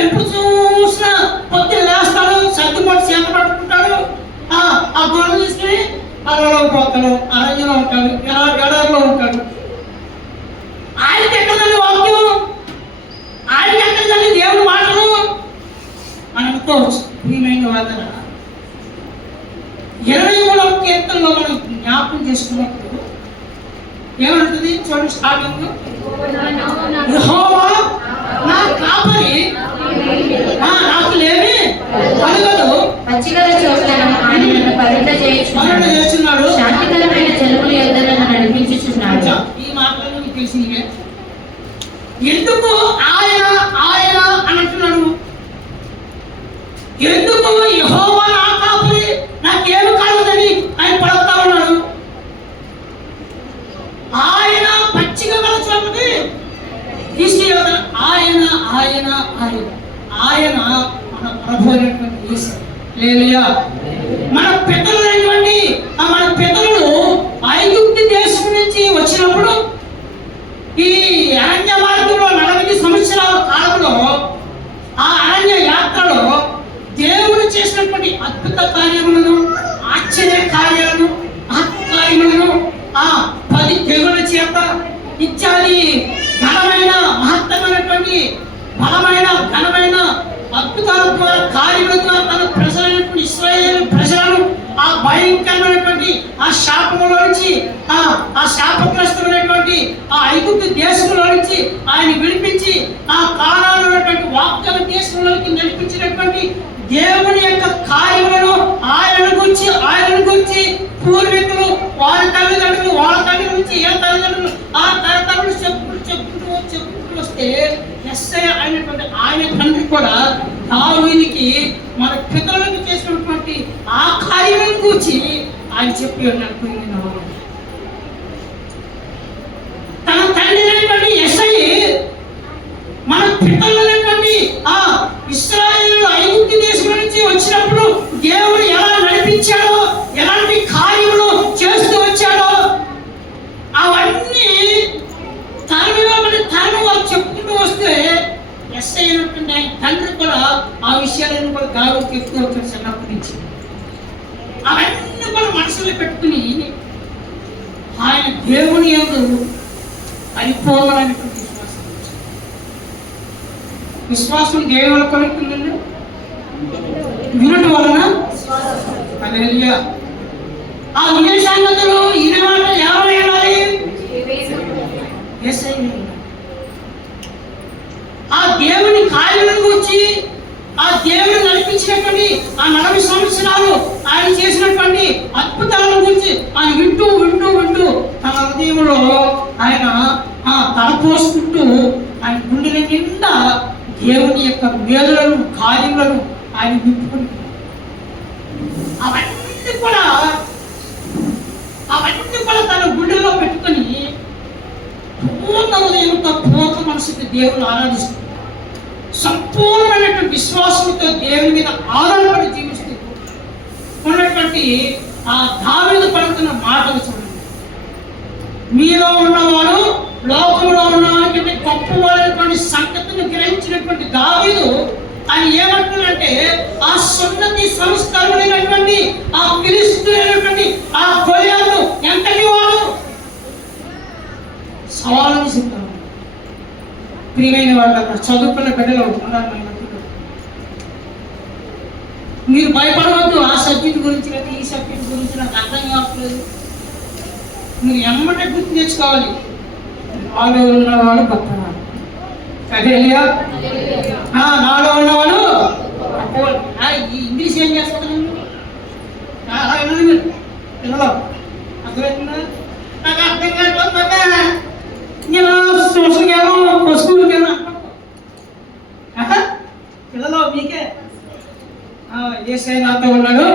ఎప్పుడు చూసినా పొద్దున లేస్తాడు, సర్దుబాటు చేత పట్టుకుంటాడు, ఆ గొడవలు తీసుకుని అరలో పోతాడు, అరణ్యంలో ఉంటాడు, ఎడారిలో ఉంటాడు. ఆయనకి ఎక్కడండి వాక్యం, ఆయనకి ఎక్కడండి దేవుని మాటలు అని అనుకోవచ్చు. ప్రియమైన వాదన 23వ కీర్తనలో మనం జ్ఞాపకం చేసుకున్నప్పుడు ఏమంటుంది చూడండి, స్టార్టింగ్ యెహోవా నా కాపరి, నాకు లేమి కలుగదు, పచ్చిగల చోట్లను ఆయన నన్ను పవిత్ర చేయుచున్నాడు, చేస్తున్నాడు, శాంతికరమైన తెలిసిందే. ఎందుకు ఆయన ఆయన అని అంటున్నాడు? ఎందుకు యెహోవా నా కాపరి నాకేమి కాలేదని ఆయన పలుకుతా ఉన్నాడు? ఆయన పచ్చిక కలచడానికి తీసుకెళ్ళ ఆయన ఆయన ఆయన ఆయన మన ప్రభు అయినటువంటి యేసు. హల్లెలూయా. మన పెద్దలు అనేటువంటి మన పెద్దలు ఐగుప్తు దేశం నుంచి వచ్చినప్పుడు ఈ అరణ్య మార్గంలో 40 సంవత్సరాల కాలంలో ఆ అరణ్య యాత్రలో దేవుడు చేసినటువంటి అద్భుత కార్యములను, ఆశ్చర్య కార్యాలను, కార్యములను, ఆ 10 తెగుల చేత ఇత్యాది ఘనమైన మహత్తమైనటువంటి బలమైన ఘనమైన అద్భుతాల ద్వారా కార్యముల ద్వారా తన ప్రజలైనటువంటి ఇశ్రాయేలు ప్రజలను ఆ భయంకరమైనటువంటి ఆ శాపములో నుంచి ఆ శాపగ్రస్తులైనటువంటి ఆ ఐగుప్తు దేశంలో నుంచి ఆయన విడిపించి ఆ కానానున్నటువంటి వాగ్దాన దేశంలోకి నడిపించినటువంటి దేవుని యొక్క కార్యములను ఆయన గురించి పూర్వీకులు వాళ్ళ తల్లిదండ్రుల నుంచి ఏ తల్లిదండ్రులు ఆ తల్లిదండ్రులు చెప్పుకుంటూ వస్తే యెషయా అయినటువంటి ఆయన తండ్రి కూడా దావీదుకి మన పితరులకు చేసినటువంటి ఆ కార్యాలను గురించి ఆయన చెప్పి ఉన్నాడు. తన తండ్రి అయినటువంటి యెషయా మన పితరులైనటువంటి ఆ ఇశ్రాయేలు ఐగుప్తు దేశం నుంచి వచ్చినప్పుడు దేవుడు ఎలా నడిపించాడో, ఎలాంటి కార్యములు చేస్తూ వచ్చాడో అవన్నీ తరను వాళ్ళు చెప్పుకుంటూ వస్తే యెషయా అయినటువంటి ఆయన తండ్రి కూడా ఆ విషయాలను కూడా గారు చెప్తూ వచ్చాడు చిన్నప్పటి నుంచి. అవన్నీ కూడా మనసులో పెట్టుకుని ఆయన దేవుని యందు పరిపూర్ణమైనటువంటి విశ్వాసం దేవుని వల్ల కలుగుతుందండి, వినటం వలన. హల్లెలూయా. ఆ వినే సంగతులు ఈయన మాట ఎవరు వినాలి? యేసయ్య. ఆ దేవుని కార్యాలను గురించి, ఆ దేవుని నడిపించినటువంటి ఆ 40 సంవత్సరాలు ఆయన చేసినటువంటి అద్భుతాలను గురించి ఆయన వింటూ తన హృదయంలో ఆయన తలపోసుకుంటూ ఆయన గుండెల నిండా దేవుని యొక్క మేలులను కార్యములను ఆయన విప్పుకుని అవన్నీ కూడా తన గుండెల్లో పెట్టుకొని పూర్ణ హృదయంతో పూర్ణ మనసుతో దేవుని ఆరాధిస్తూ సంపూర్ణమైనటువంటి విశ్వాసంతో దేవుని మీద ఆధారపడి జీవిస్తూ ఉన్నటువంటి ఆ దావీదు పలుకుతున్న మాటలు చూడండి. మీలో ఉన్నవాడు లోకంలో ఉన్నవాడికి గొప్పవాడైనటువంటి సంగతిని గ్రహించినటువంటి దావీదు ఆయన ఏమంటున్నాడంటే ఆ సున్నతి సంస్కరణమైనటువంటి ఆ ఫిలిష్తీయులైనటువంటి ఆ గొలియాతు ఎంతటి వాడు సవాలు సిద్ధం. ప్రియమైన వాళ్ళ చదువుకున్న బిడ్డలు ఉన్నారు, మీరు భయపడవద్దు. ఆ సబ్జెక్ట్ గురించి లేదా ఈ సబ్జెక్ట్ గురించి నాకు అర్థం కావట్లేదు, మీరు ఎమ్మటే గుర్తు తెచ్చుకోవాలి. నాలో ఉన్నవాడు గొప్పవాడు. హల్లెలూయా. నాలో ఉన్నవాడు ఇంగ్లీష్ ఏం చేస్తారు అలా విన్నది మీరు పిల్లలు అర్థమవుతుందా? నాకు అర్థం కాకపోతుందా నేను సోషల్కి ఏమో స్కూల్కి ఏమో పిల్లలు మీకే యేసయ్య నాతో ఉన్నాడు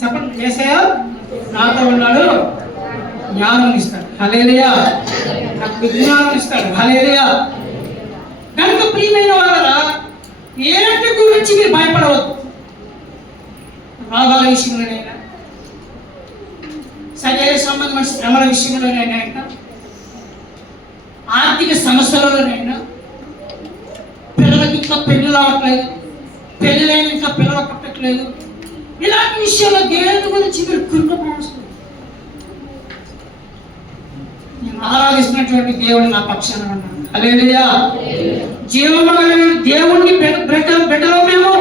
చెప్పండి. యేసయ్య నాతో ఉన్నాడు, జ్ఞానం ఇస్తాడు. హల్లెలూయా. నాకు విజ్ఞానం ఇస్తాడు. హల్లెలూయా. కనుక ప్రియమైన వాళ్ళ ఏటి గురించి మీరు భయపడవద్దు. రోగాల విషయంలోనైనా, శరీర సంబంధమైన శ్రమల విషయంలోనైనా, ఆర్థిక సమస్యలలోనైనా, పిల్లలకి ఇంకా పెళ్ళి రావట్లేదు, పెళ్ళైన ఇంకా పిల్లలు పుట్టట్లేదు, ఇలాంటి విషయాల్లో దేవుని గురించి మీరు కురుకుపోవచ్చు. నేను ఆరాధిస్తున్నటువంటి దేవుడు నా పక్షాన ఉన్నాడు. హల్లెలూయా. జీవము దేవుణ్ణి బిడ్డలో మేము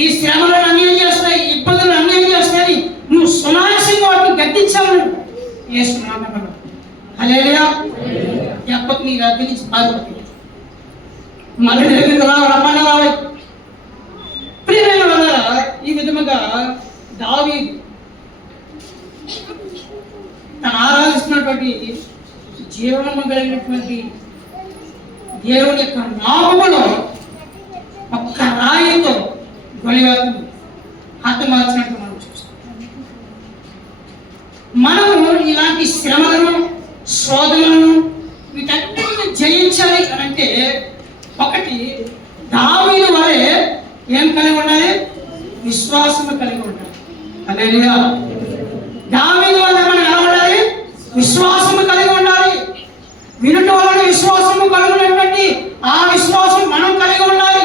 ఈ శ్రమలను అన్యాయం చేస్తాయి, ఇబ్బందులు అన్యాయం చేస్తాయి, నువ్వు సునాయాసంగా వాటిని గద్దించావు. యేసునామములో హల్లెలూయా. ఎప్పటి నీ దగ్గర నుంచి బాధపడుతుంది మళ్ళీ దగ్గరికి రమ్మని రావాలి. ప్రియమైన వల్ల ఈ విధముగా దావీదు తను ఆరాధిస్తున్నటువంటి జీవనము కలిగినటువంటి దేవుని యొక్క నామములో ఒక్క రాయితో గొలియాతును హతమార్చినట్టు మనం చూస్తాం. మనము ఇలాంటి శ్రమలను, శోధనలను వీటన్నిటిని జయించాలి అంటే ఒకటి దావీదు వలె ఏం కలిగి ఉండాలి? విశ్వాసము కలిగి ఉండాలి. హల్లెలూయా. దావీదు వలె మనం ఎలా ఉండాలి? విశ్వాసము కలిగి ఉండాలి. వినుట వలన విశ్వాసము కలిగినటువంటి ఆ విశ్వాసం మనం కలిగి ఉండాలి.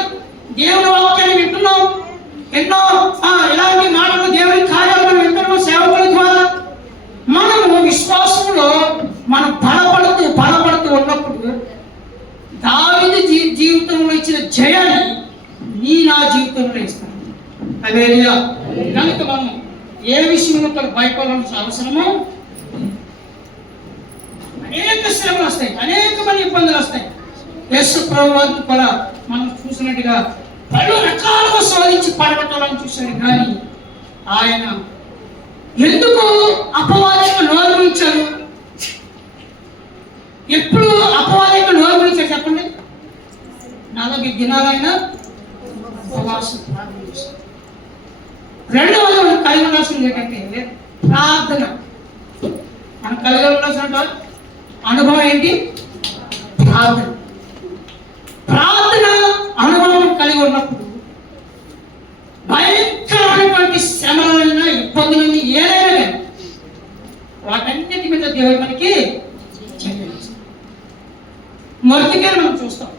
దేవుని వాక్యాన్ని వింటున్నాం, ఎన్నో ఇలాంటి మాటలు, దేవుని కార్యాలను వింటున్నాం సేవకుల ద్వారా. మనము విశ్వాసంలో మనం బలపడుతూ ఉన్నప్పుడు దావీదు జీవితంలో ఇచ్చిన జయాన్ని నా జీవితంలో ఇస్తాను. హల్లెలూయా. కనుక మనం ఏ విషయంలో భయపడాల్సిన అవసరమో, అనేక శ్రమలు వస్తాయి, అనేకమైన ఇబ్బందులు వస్తాయి. యేసు ప్రభువుని కూడా మనం చూసినట్టుగా పలు రకాలుగా శోధించి పడగొట్టాలని చూశాడు. కానీ ఆయన ఎందుకు అపవాదికి నోరు మూయించారు? ఎప్పుడు అపవాదికి నోరు మూయించారు చెప్పండి? 40 దినాలైనా ఉపవాసం ప్రార్థన చేశారు. రెండవది మనం కలిగి ఉండాల్సింది ఏంటంటే ప్రార్థన. మనం కలిగి ఉండాల్సిన అనుభవం ఏంటి? ప్రార్థన. ప్రార్థన అనుభవం కలిగి ఉన్నప్పుడు భయంకరమైనటువంటి శ్రమలైనా, ఇబ్బందులన్నీ ఏదైనా కానీ వాటన్నిటి మీద దేవుడు మనకి మొదటిగా మనం చూస్తాం.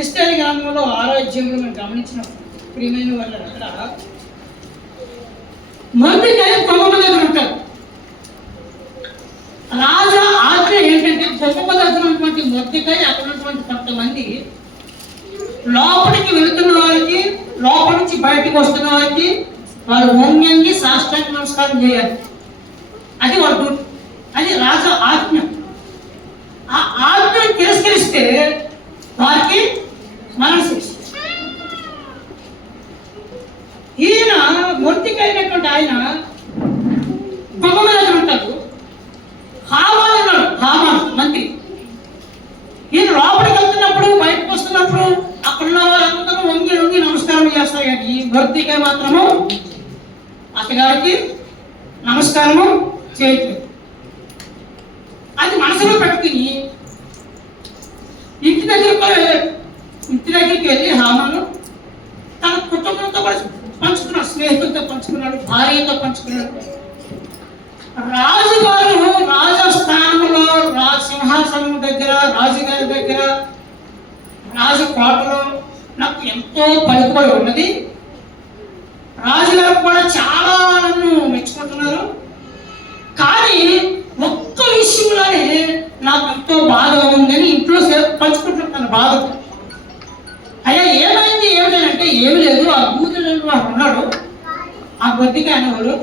ఎస్తేరు గ్రంథంలో 6వ అధ్యాయంలో మనం గమనించినప్పుడు ప్రియమైన వాళ్ళ అక్కడ మొదటిగా కొమ్మ దగ్గర ఉంటారు. రాజా ఆజ్ఞ ఏంటంటే కొమ్మ దగ్గర ఉన్నటువంటి మొదటికాయ అక్కడ ఉన్నటువంటి కొంతమంది లోపలికి వెళుతున్న వారికి, లోపల నుంచి బయటకు వస్తున్న వారికి వాళ్ళు వంగి సాష్టాంగ నమస్కారం చేయాలి. అది వాళ్ళ డ్యూటీ, అది రాజా ఆజ్ఞ. ఆ ఆజ్ఞను తిరస్కరిస్తే వారికి మరణశిక్ష. ఈయన మొర్తికైనటువంటి ఆయన గుమ్మల దగ్గర ఉంటాడు. హామాను ఉన్నాడు, హామాను మంత్రి. ఈయన లోపలికి వెళ్తున్నప్పుడు, బయటకు వస్తున్నప్పుడు అక్కడ ఉన్న వాళ్ళందరూ వంగి నమస్కారం చేస్తారు. కానీ మొర్తికై మాత్రము అతగారికి నమస్కారము చేయట్లేదు. అది మనసులో పెట్టుకుని ఇంటి దగ్గరికి వెళ్ళి హామాను తన కుటుంబంతో పంచుకున్నాడు, స్నేహితులతో పంచుకున్నాడు, భార్యతో పంచుకున్నాడు. రాజుగారు రాజస్థానంలో సింహాసనం దగ్గర, రాజుగారి దగ్గర, రాజకోటలో నాకు ఎంతో పలుకుబడి ఉన్నది. రాజుగారు కూడా చాలా నన్ను మెచ్చుకుంటున్నారు. కానీ ఒక్క విషయంలోనే నాకు ఎంతో బాధ ఉందని ఇంట్లో పంచుకుంటున్నాను తన బాధ. అయ్యా ఏమైంది ఏమిటంటే ఏమి లేదు, ఆ బూతులు ఉన్నాడు, ఆ బొద్దిగా అనేవాడు.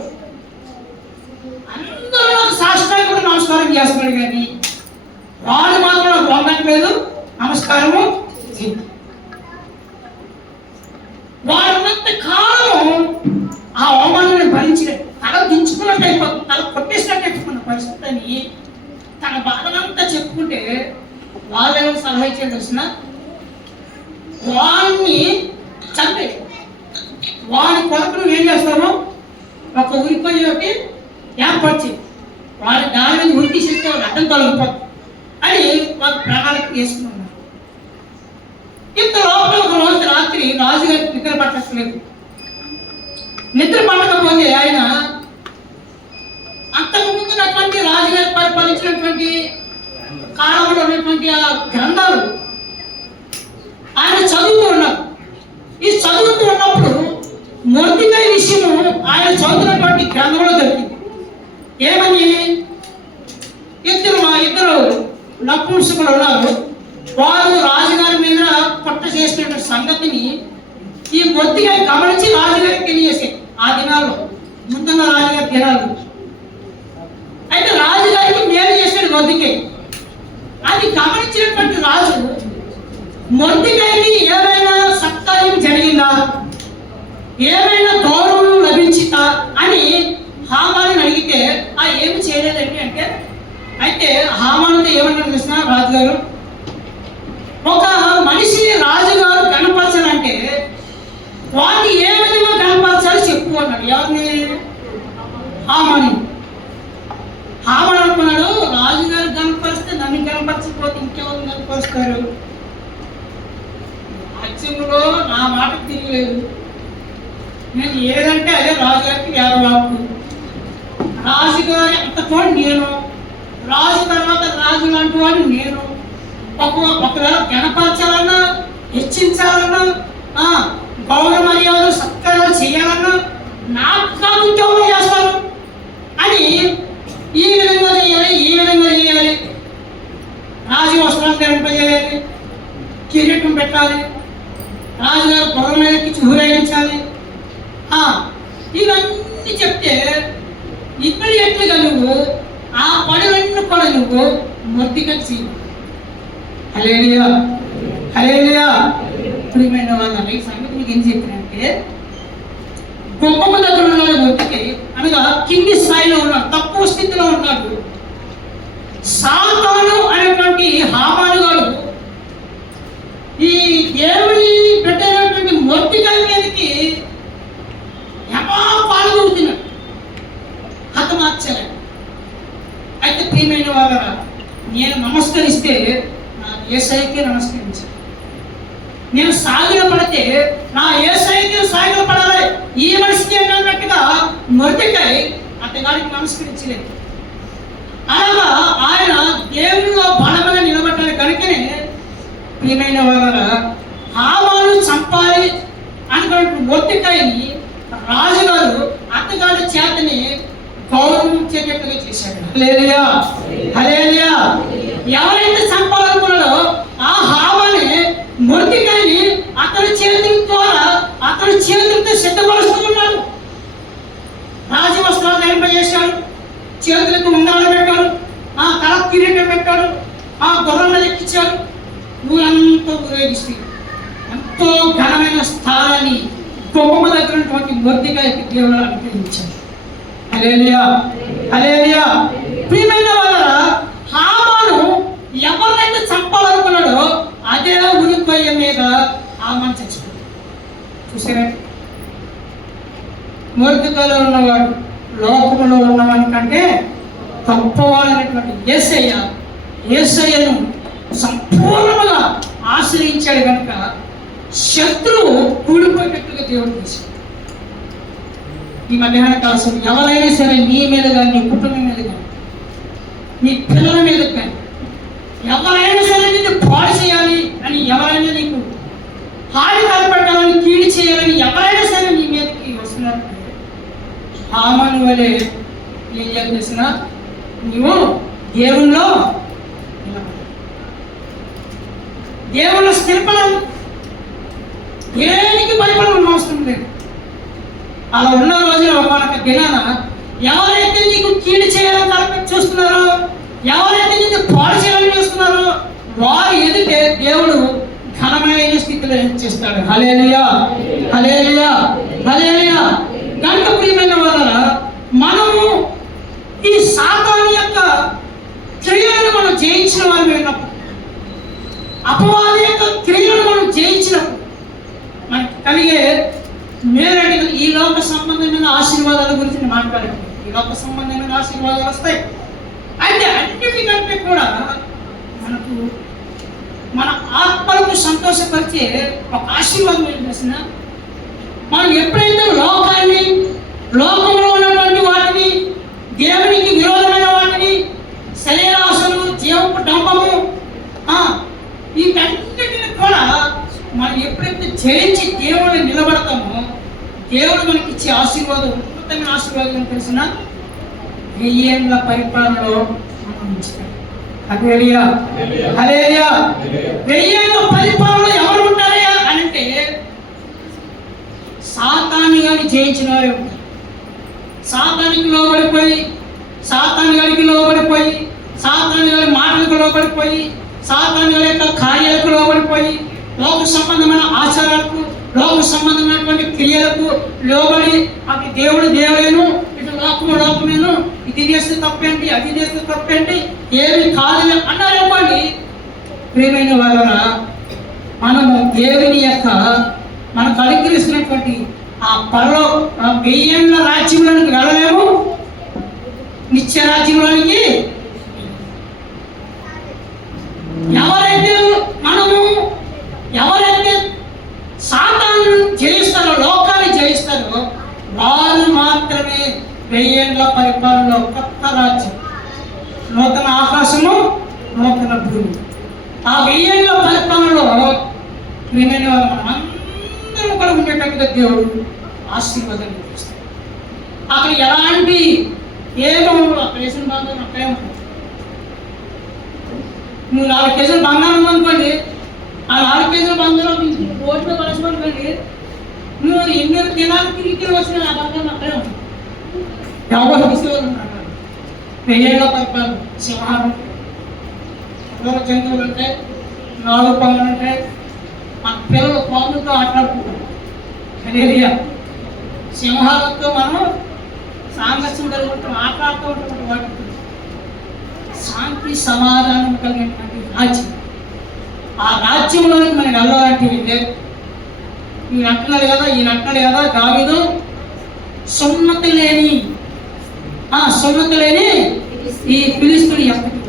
అందరూ నాకు సాష్టాంగ కూడా నమస్కారం చేస్తున్నాడు. కానీ వాడు మాత్రం నాకు వంగట్లేదు, నమస్కారము. వాడున్నంత కాలం ఆ అవమానాన్ని భరించలేదు. తల దించుకున్నట్టు అయిపోతుంది, తల కొట్టేసినట్టు అయిపోతున్న పరిస్థితి అని తన బాధనంతా చెప్పుకుంటే వాళ్ళేమో సలహా ఇచ్చేది తెలిసిన వాడిని చంపే, వాడి కొరకు నువ్వు ఏం చేస్తావు? ఒక ఉరిపోయి ఒకటి ఏర్పరిచి వాడి దాని మీద ఉరి తీసేస్తే అడ్డం తొలగిపోతుంది అని వాళ్ళ ప్రణాళిక వేసుకున్నారు. ఇంత లోపల ఒక రోజు రాత్రి రాజుగారికి నిద్ర పట్టలేదు. నిద్ర పట్టకపోతే ఆయన అంతకుముందు ఉన్నటువంటి రాజుగారి పరిపాలించినటువంటి కాలంలో ఉన్నటువంటి ఆ గ్రంథాలు ఆయన చదువుతూ ఉన్నారు. ఈ చదువుతూ ఉన్నప్పుడు మొర్దెకై విషయము ఆయన చదువుతున్నటువంటి గ్రంథంలో దొరికింది. ఏమని? ఇద్దరు నపుంసకులు ఉన్నారు. వారు రాజుగారి మీద పట్ట చేసినటువంటి సంగతిని ఈ మొర్దెకై గమనించి రాజుగారికి తెలియజేశారు. ఆ దినాల్లో ముందున్న రాజుగారి దినాలు అయితే రాజుగారికి మేలు చేశాడు మొర్దెకై. అది గమనించినటువంటి రాజు మొర్దెకైకి ఏమైనా సత్కార్యం జరిగిందా, ఏమైనా గౌరవం లభించిందా అని హామాను అడిగితే ఏమి చేయలేదండి అంటే, అయితే రాజుగారు, ఒక మనిషిని రాజుగారు కనపరచాలంటే వాడిని ఏ విధంగా కనపరచాలో చెప్పుకున్నాడు. ఎవరిని? హామాని. హామాన్ అనుకున్నాడు, రాజుగారు కనపరిస్తే నన్ను కనపరచకపోతే ఇంకెవరు కనపరుస్తారు? రాజ్యంలో నా మాట తిరగలేదు, నేను ఏదంటే అదే రాజుగారికి వేదవాకు. రాజుగారి అంతటోడు నేను, రాజు తర్వాత రాజు లాంటి వాడు నేను. ఒకవేళ గణపరచాలన్నా, హెచ్చించాలన్నా, గౌరవ మర్యాదలు సత్కారాలు చేయాలన్నా నాకు కాదు ఇంకెవరు చేస్తారు అని ఈ విధంగా చేయాలి, ఈ విధంగా చేయాలి. రాజు వస్త్రాలు ధరింపజేయాలి, కిరీటం పెట్టాలి, రాజుగారు గొర్రె మీద ఎక్కించి ఊరేగించాలి. ఇవన్నీ చెప్తే ఇమ్మీడియట్గా నువ్వు ఆ పనులన్నీ కూడా నువ్వు మొద్దిగా చేయాలి. హల్లెలూయా, హల్లెలూయా. ప్రియమైన వాళ్ళ ఈ సంగతి మీకు ఏం చెప్పినంటే, గొప్ప దగ్గర ఉన్నాడు మొద్దికి, అనగా కింది స్థాయిలో ఉన్నాడు, తక్కువ స్థితిలో ఉన్నాడు. సాతాను అనేటువంటి హామాను గారు ఈ దేవుని పెట్టినటువంటి మొద్దికాయ మీదకి ఎలా పాల్గొంటున్నాడు, హతమార్చాలి. అయితే ప్రియమైన వాళ్ళ నేను నమస్కరిస్తే నా యేసయ్యకే నమస్కరించాలి. నేను సాగిల పడితే నా యేసయ్యకే సాగిల పడాలి. ఈ మనిషికి ఏంటన్నట్టుగా మొదటికై అతగాడికి నమస్కరించలేదు. అలాగా ఆయన దేవుల్లో బలమైన నిలబడ్డాడు కనుకనే ప్రియమైన వాళ్ళ హామాను చంపాలి అనుకున్నట్టు మొదటికైని రాజుగారు అత్తగారి చేతని గౌరవించేటట్టుగా చేశాడు. హల్లెలూయా, హల్లెలూయా. ఎవరైతే చంపాలనుకున్నాడో ఆ హామాని మొర్దెకైని అతని చేతుల ద్వారా అతని చేతులతో సిద్ధపరుస్తూ ఉన్నాడు. రాజవస్త్రాలు ధరింపజేశాడు, చేతులకు ఉండాలు పెట్టాడు, తల కిరీటం పెట్టాడు, గొర్రెలను ఎక్కించాడు. ఊరంతా ఊరేగిస్తూ ఎంతో ఘనమైన స్థానాన్ని గొప్ప దగ్గర మొర్దెకైకి దేవుడు అనుగ్రహించాడు. హల్లెలూయా, హల్లెలూయా. ప్రియమైన వాళ్ళ హామాను ఎవరినైతే చంపాలనుకున్నాడో అదే ఉరిపయ్య మీద హామాను చచ్చిపోయాడు. చూసారా? మొర్దెకైలో ఉన్నవాడు లోకంలో ఉన్నవాడి కంటే గొప్పవాడైనటువంటి యేసయ్యను సంపూర్ణంగా ఆశ్రయించాడు కనుక శత్రువు కూలిపోయేటట్టుగా దేవుడు చేశాడు. ఈ మధ్యాహ్న కాలం ఎవరైనా సరే నీ మీద కానీ, నీ కుటుంబం మీద కానీ, నీ పిల్లల మీద కానీ ఎవరైనా సరే నిన్ను పాడు చేయాలి అని, ఎవరైనా నీకు హాని కలపడాలని, కీడు చేయాలని ఎవరైనా సరే నీ మీదకి వస్తున్నారు, హామాను వలె ఏం చేసినా నువ్వు దేవుల్లో దేవుళ్ళ స్థిరపడం, దేనికి భయపడడం అవసరం లేదు. అలా ఉన్న రోజున ఒక దినాన ఎవరైతే నీకు కీడు చేయాలని తలపెట్టి చూస్తున్నారో, ఎవరైతే నీకు పాడు చేయాలని చూస్తున్నారో వారు ఎదుటే దేవుడు ఘనమైన స్థితిలో చేస్తాడు. హల్లెలూయా, హల్లెలూయా, హల్లెలూయా. కనుక ప్రియమైన వాళ్ళ మనము ఈ సాతాను యొక్క క్రియలను మనం జయించిన వారు అయినప్పుడు, అపవాది యొక్క క్రియలను మనం జయించినప్పుడు మనకి కలిగే మేలు ఈ లోక సంబంధమైన ఆశీర్వాదాల గురించి మాట్లాడండి. ఈ లోక సంబంధమైన ఆశీర్వాదాలు వస్తాయి. అయితే అన్నిటికంటే కూడా మనకు మన ఆత్మలకు సంతోషపరిచే ఒక ఆశీర్వాదం ఏం చేసిన, మనం ఎప్పుడైతే లోకాన్ని, లోకంలో ఉన్నటువంటి వాటిని, దేవునికి విరోధమైన వాటిని, శరీరాశలు, జీవపు డంబము, వీటన్నిటిని కూడా మనం ఎప్పుడైతే జయించి దేవుడిని నిలబడతామో దేవుడు మనకి ఇచ్చే ఆశీర్వాదం ఉన్నతమైన ఆశీర్వాదం తెలిసిన 1000 ఏళ్ల పరిపాలనలో మనం ఉంచుతాం. హల్లెలూయా, హల్లెలూయా. 1000 ఏళ్ల పరిపాలనలో ఎవరు ఉంటారయ్యా అని అంటే సాతాను గాని జయించిన వారే ఉంటారు. సాతానికి లోబడిపోయి, సాతాను గారికి లోబడిపోయి, సాతాను గారి మాటలకు లోబడిపోయి, సాతాను గారి యొక్క కార్యాలకు లోబడిపోయి, లోక సంబంధమైన ఆచారాలకు, లోక సంబంధమైనటువంటి క్రియలకు లోబడి అటు దేవుడు దేవుడేను, ఇటు లోకము లోకమేను ఇది చేస్తే తప్పేంటి, అది చేస్తే తప్పేంటి, ఏమి కాదు అన్నారనుకోండి. ప్రియమైన వాళ్ళ మనము దేవుని యొక్క మనకు అనుగ్రహిస్తున్నటువంటి ఆ పరలో 1000 ఏళ్ల రాజ్యంలోనికి వెళ్ళలేము, నిత్య రాజ్యంలోనికి. ఎవరైతే సాతాను జయిస్తారో, లోకాన్ని జయిస్తారో వారు మాత్రమే 1000 ఏళ్ల పరిపాలనలో కొత్త రాజ్యం, నూతన ఆకాశము, నూతన భూమి. ఆ 1000 ఏళ్ల పరిపాలనలో ప్రియమైన వారు అందరం కూడా ఉండేటట్టుగా దేవుడు ఆశీర్వాదం చేస్తాడు. అక్కడ ఎలాంటి ఏమో అక్కడ వేసిన బంగారం అక్కడే ఉంటుంది. నువ్వు 4 కేజీల బంగారం ఉందనుకోండి, ఆ 4 కేజీల బంగారం రోడ్డు పరచుకోండి, నువ్వు ఎన్ని దినాలు తిరిగి వచ్చిన ఆ బంగారం అక్కడే ఉంటుంది. ఎవరు తీసేవాళ్ళు ఉంటారు. 1000 ఏళ్ల పరిపాలన, సింహాలు, జంతువులు ఉంటాయి, 4 పాములు ఉంటాయి. మన పిల్లలు పాములతో ఆటలాడుకుంటాం. సింహాలతో మనం సాంగత్యం జరుగుతాం, ఆటలాడుతూ ఉంటాం. వాటితో శాంతి సమాధానం కలిగినటువంటి రాజ్యం. ఆ రాజ్యంలోనికి మనం వెళ్ళాలంటే ఈయన అంటున్నాడు కదా దావీదు, సున్నతి లేని ఈ ఫిలిష్తీయుడు ఎంతటి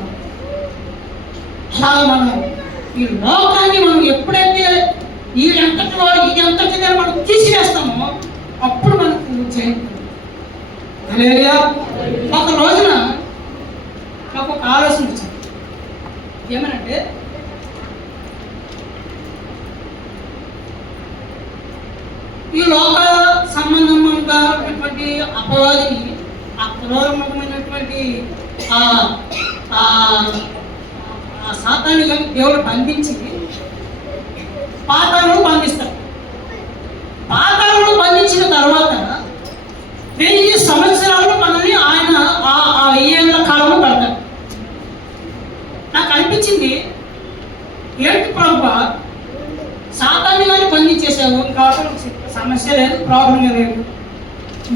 అలా మనం ఈ లోకాన్ని మనం ఎప్పుడైతే ఈ ఎంతటి వాడు ఇది ఎంతటిదని మనం తీసివేస్తామో అప్పుడు మనకు జయించాలి. ఒక రోజున నాకు ఒక ఆలోచన వచ్చింది. ఏమనంటే ఈ లోక సంబంధంగా ఉన్నటువంటి అపవాదిని, ఆ క్రూరమైనటువంటి సాతాన్ని కానీ దేవుడు బంధించి పాతాళంలో బంధిస్తాడు. పాతాళంలో బంధించిన తర్వాత 1000 సంవత్సరాలు మనల్ని ఆయన ఆ 1000 ఏళ్ల కాలంలో పడతాడు. నాకు అనిపించింది, ఏంటి ప్రభువా, సాతాన్ని కానీ బంధించేసావు, కాబట్టి సమస్య లేదు, ప్రాబ్లం లేదు,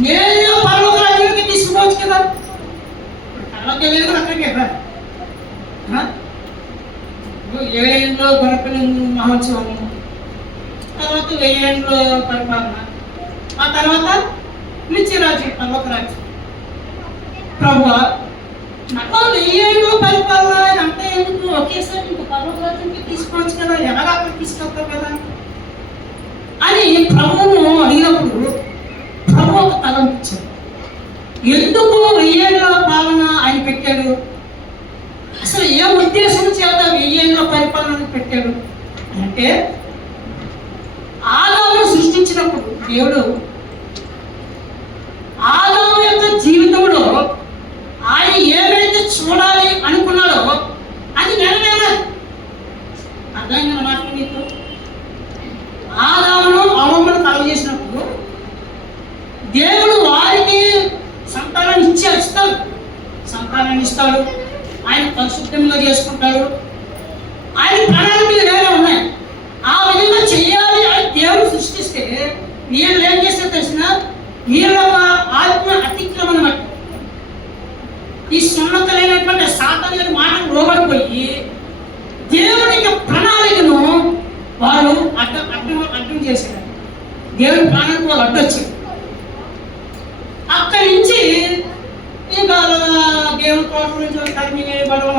నేను పర్వత రాజ్యానికి తీసుకోవచ్చు కదా. కళ్ళకి లేదు, అక్కడికి కదా 7 ఏళ్ళలో గొరపిన మహోత్సవము, తర్వాత 1000 ఏళ్ళలో పరిపాలన, ఆ తర్వాత నిత్యరాజ్యం, పర్వత రాజ్యం. ప్రభువా, నాకు 1000 ఏళ్ళలో పరిపాలన అంటే ఎందుకు, ఒకేసారి ఇంకో పర్వత రాజ్యానికి తీసుకోవచ్చు కదా, ఎలాగా అక్కడ తీసుకెళ్తావు కదా అని ప్రభువును అడిగినప్పుడు ప్రభు ఒక తలం ఇచ్చాడు. ఎందుకు 1000 ఏళ్ళ పాలన ఆయన పెట్టాడు, అసలు ఏ ఉద్దేశం చేత 1000 ఏళ్ళ పరిపాలన పెట్టాడు అంటే, ఆదామును సృష్టించినప్పుడు దేవుడు ఆదాము యొక్క జీవితంలో ఆయన ఏవైతే చూడాలి అనుకున్నాడో అది నెరవేరాలి. అర్థమైన మాట మీకు, ఆదామును అవ్వను కలుగజేసినప్పుడు దేవుడు వారికి సంతానాన్ని ఇస్తాడు, సంతానాన్ని ఇస్తాడు, ఆయన పరిశుద్ధంగా చేసుకుంటాడు. ఆయన ప్రణాళికలు వేరే ఉన్నాయి. ఆ విధంగా చెయ్యాలి అని దేవుడు సృష్టిస్తే వీళ్ళు ఏం చేస్తే తెలిసిన వీళ్ళ ఆత్మ అతిక్రమణ బట్టి ఈ సున్నతలైనటువంటి సాతాను మాటకు లోబడిపోయి దేవుని యొక్క ప్రణాళికను వాళ్ళు అడ్డం చేశారు. దేవుని ప్రణాళిక వాళ్ళు అడ్డొచ్చారు. అక్కడి నుంచి ఇంకా దేవుని తోట నుంచి తరిమి వేయబడడం,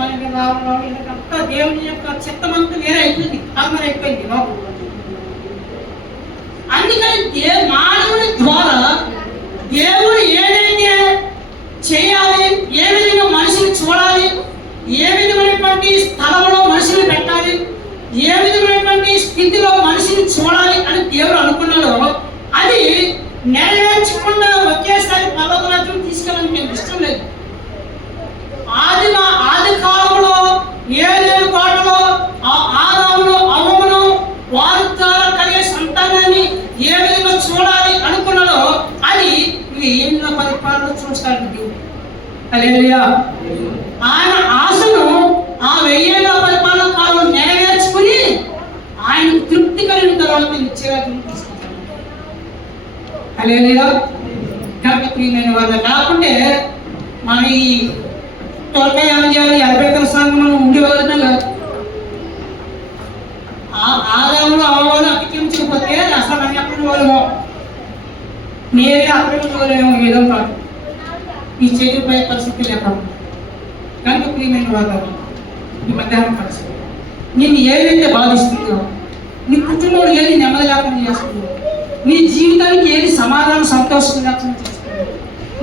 మనకి రావడం, అంతా దేవుని యొక్క చిత్తమంతా వేరే అయిపోయింది, ఆత్మ అయిపోయింది లోపల. అందుకని మానవుని ద్వారా దేవుడు ఏదైతే చేయాలి, ఏ విధంగా మనిషిని చూడాలి, ఏ విధమైనటువంటి స్థలంలో మనిషిని పెట్టాలి, ఏ విధమైనటువంటి స్థితిలో మనిషిని చూడాలి అని దేవుడు అనుకున్నాడో అది నెరవేర్చకుండా ఒకేసారి పర్వత రాజ్యం తీసుకెళ్ళడానికి నాకు ఇష్టం లేదు. ఆది కాలంలో ఏదేను కోటలో ఆదామును అవ్వను వారి ద్వారా కలిగే సంతానాన్ని ఏ విధంగా చూడాలి అనుకున్నాడో అది 1000 ఏళ్ళ పరిపాలన చూస్తాడు దేవుడు. హల్లెలూయా. ఆయన ఆశను ఆ 1000 ఏళ్ళ పరిపాలన కాలం నెరవేర్చుకుని ఆయనకు తృప్తి కలిగిన తర్వాత నిత్యరాజ్యం తీసుకుంటాడు. హల్లెలూయా. కాబట్టి ప్రియమైన వాళ్ళు కాకుంటే మన ఈ తొలకాయ ఆంజాలు 80 సంఘం ఉండేవాళ్ళనే కాదు. ఆదాములు అవ్వవాళ్ళు అతికించకపోతే అసలు అని ఎక్కడ వాళ్ళమో నేనే అక్కడ వాళ్ళేమో ఏదో కాదు. ఈ చెల్లిపోయే పరిస్థితి లేకుండా కనుక ప్రియమైన వాళ్ళు ఈ మధ్యాహ్నం పరిస్థితి నిన్ను ఏదైతే బాధిస్తుందో, నీ కుటుంబంలో ఏది నెమ్మది లేకుండా చేస్తుందో, నీ జీవితానికి ఏది సమాధానం సంతోషం లేకుండా చేస్తుందో,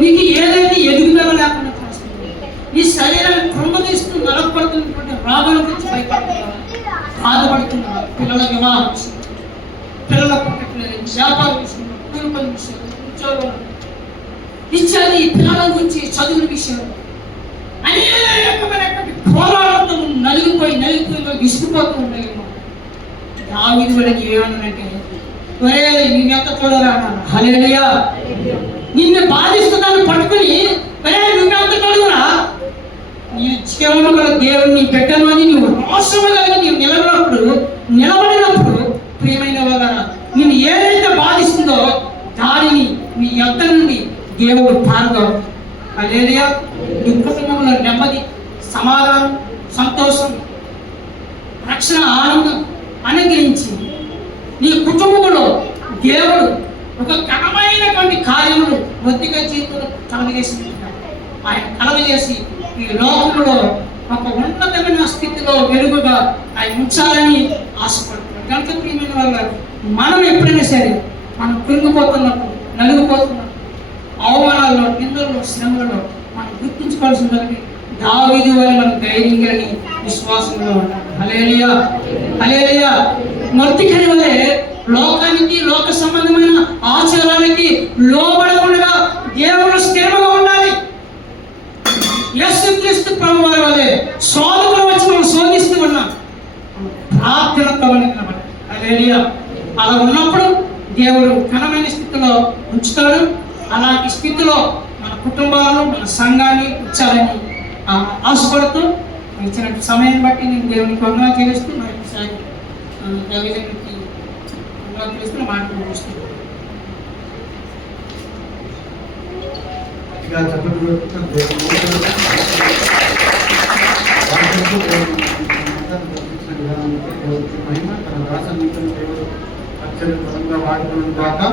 నీకు ఏదైతే ఎదుగుదల లేకుండా చేస్తుందో, నీ శరీరాన్ని కృంగదీస్తూ నలపడుతున్నటువంటి రాగుల గురించి భయపడుతున్నా, బాధపడుతున్నా, పిల్లల వివాహం విషయంలో, పిల్లల పుట్టట్లేదు, వ్యాపార విషయంలో, కుటుంబం విషయంలో, ఉద్యోగం ఇచ్చాది, పిల్లల గురించి చదువుల విషయంలో అనేకమైనటువంటి పోరాటంతో నలిగిపోయి విసిగిపోతూ ఉన్నాయేమో. దావీదు కూడా ఏమన్నానంటే, ఒరే నిన్ను ఎంత చూడరా హల్లెలూయా, నిన్ను బాధిస్తుందని పట్టుకుని ఒరే నువ్వెంత చూడరా, నీ జీవనం గల దేవుడిని పెట్టను అని నువ్వు రోషము కలిగి నీవు నిలబడినప్పుడు ప్రియమైన వాళ్ళ నిన్ను ఏదైతే బాధిస్తుందో దానిని మీ యొద్ద నుండి దేవుడు పాల్గొ. హల్లెలూయా. నీ కుటుంబంలో నెమ్మది, సమాధానం, సంతోషం, రక్షణ, ఆనందం అనుగ్రహించి నీ కుటుంబంలో దేవుడు ఒక ఘనమైనటువంటి కార్యములు ఒత్తిగా జీవితంలో కలగజేసి ఆయన కలగజేసి ఈ లోకంలో ఒక ఉన్నతమైన స్థితిలో వెలుగుగా ఆయన ఉంచాలని ఆశపడుతున్నాడు. కనుక ప్రియమైన వాళ్ళ మనం ఎప్పుడైనా సరే మనం కృంగిపోతున్నప్పుడు, నలిగిపోతున్నప్పుడు, అవమానాల్లో, నిందల్లో, శ్రమలలో మనం గుర్తుంచుకోవాల్సిందని దావీదు వల్ల మనం ధైర్యం కలిగి విశ్వాసంలో ఉంటాం. హల్లెలూయా, హల్లెలూయా. మొర్దెకై వలె లోకానికి, లోక సంబంధమైన ఆచారాలకి లోబడకుండా దేవుడు స్థిరంగా ఉండాలి. యేసుక్రీస్తు ప్రభువు వారి వలె శోధకులు వచ్చి మనం శోధిస్తూ ఉన్నాం, ప్రార్థనతో నిలబడాలి. హల్లెలూయా. అలా ఉన్నప్పుడు దేవుడు ఘనమైన స్థితిలో ఉంచుతాడు. అలాంటి స్థితిలో మన కుటుంబాలను, మన సంఘాన్ని ఉంచాలని ఆశపడుతూ ఇచ్చిన సమయాన్ని బట్టి నేను దేవునికి వందనాలు చెల్లిస్తూ మరొకసారి దైవజనుడికి వందనాలు చేస్తూ మాటలు ముగిస్తున్నాను. వాడుకున్న దాకా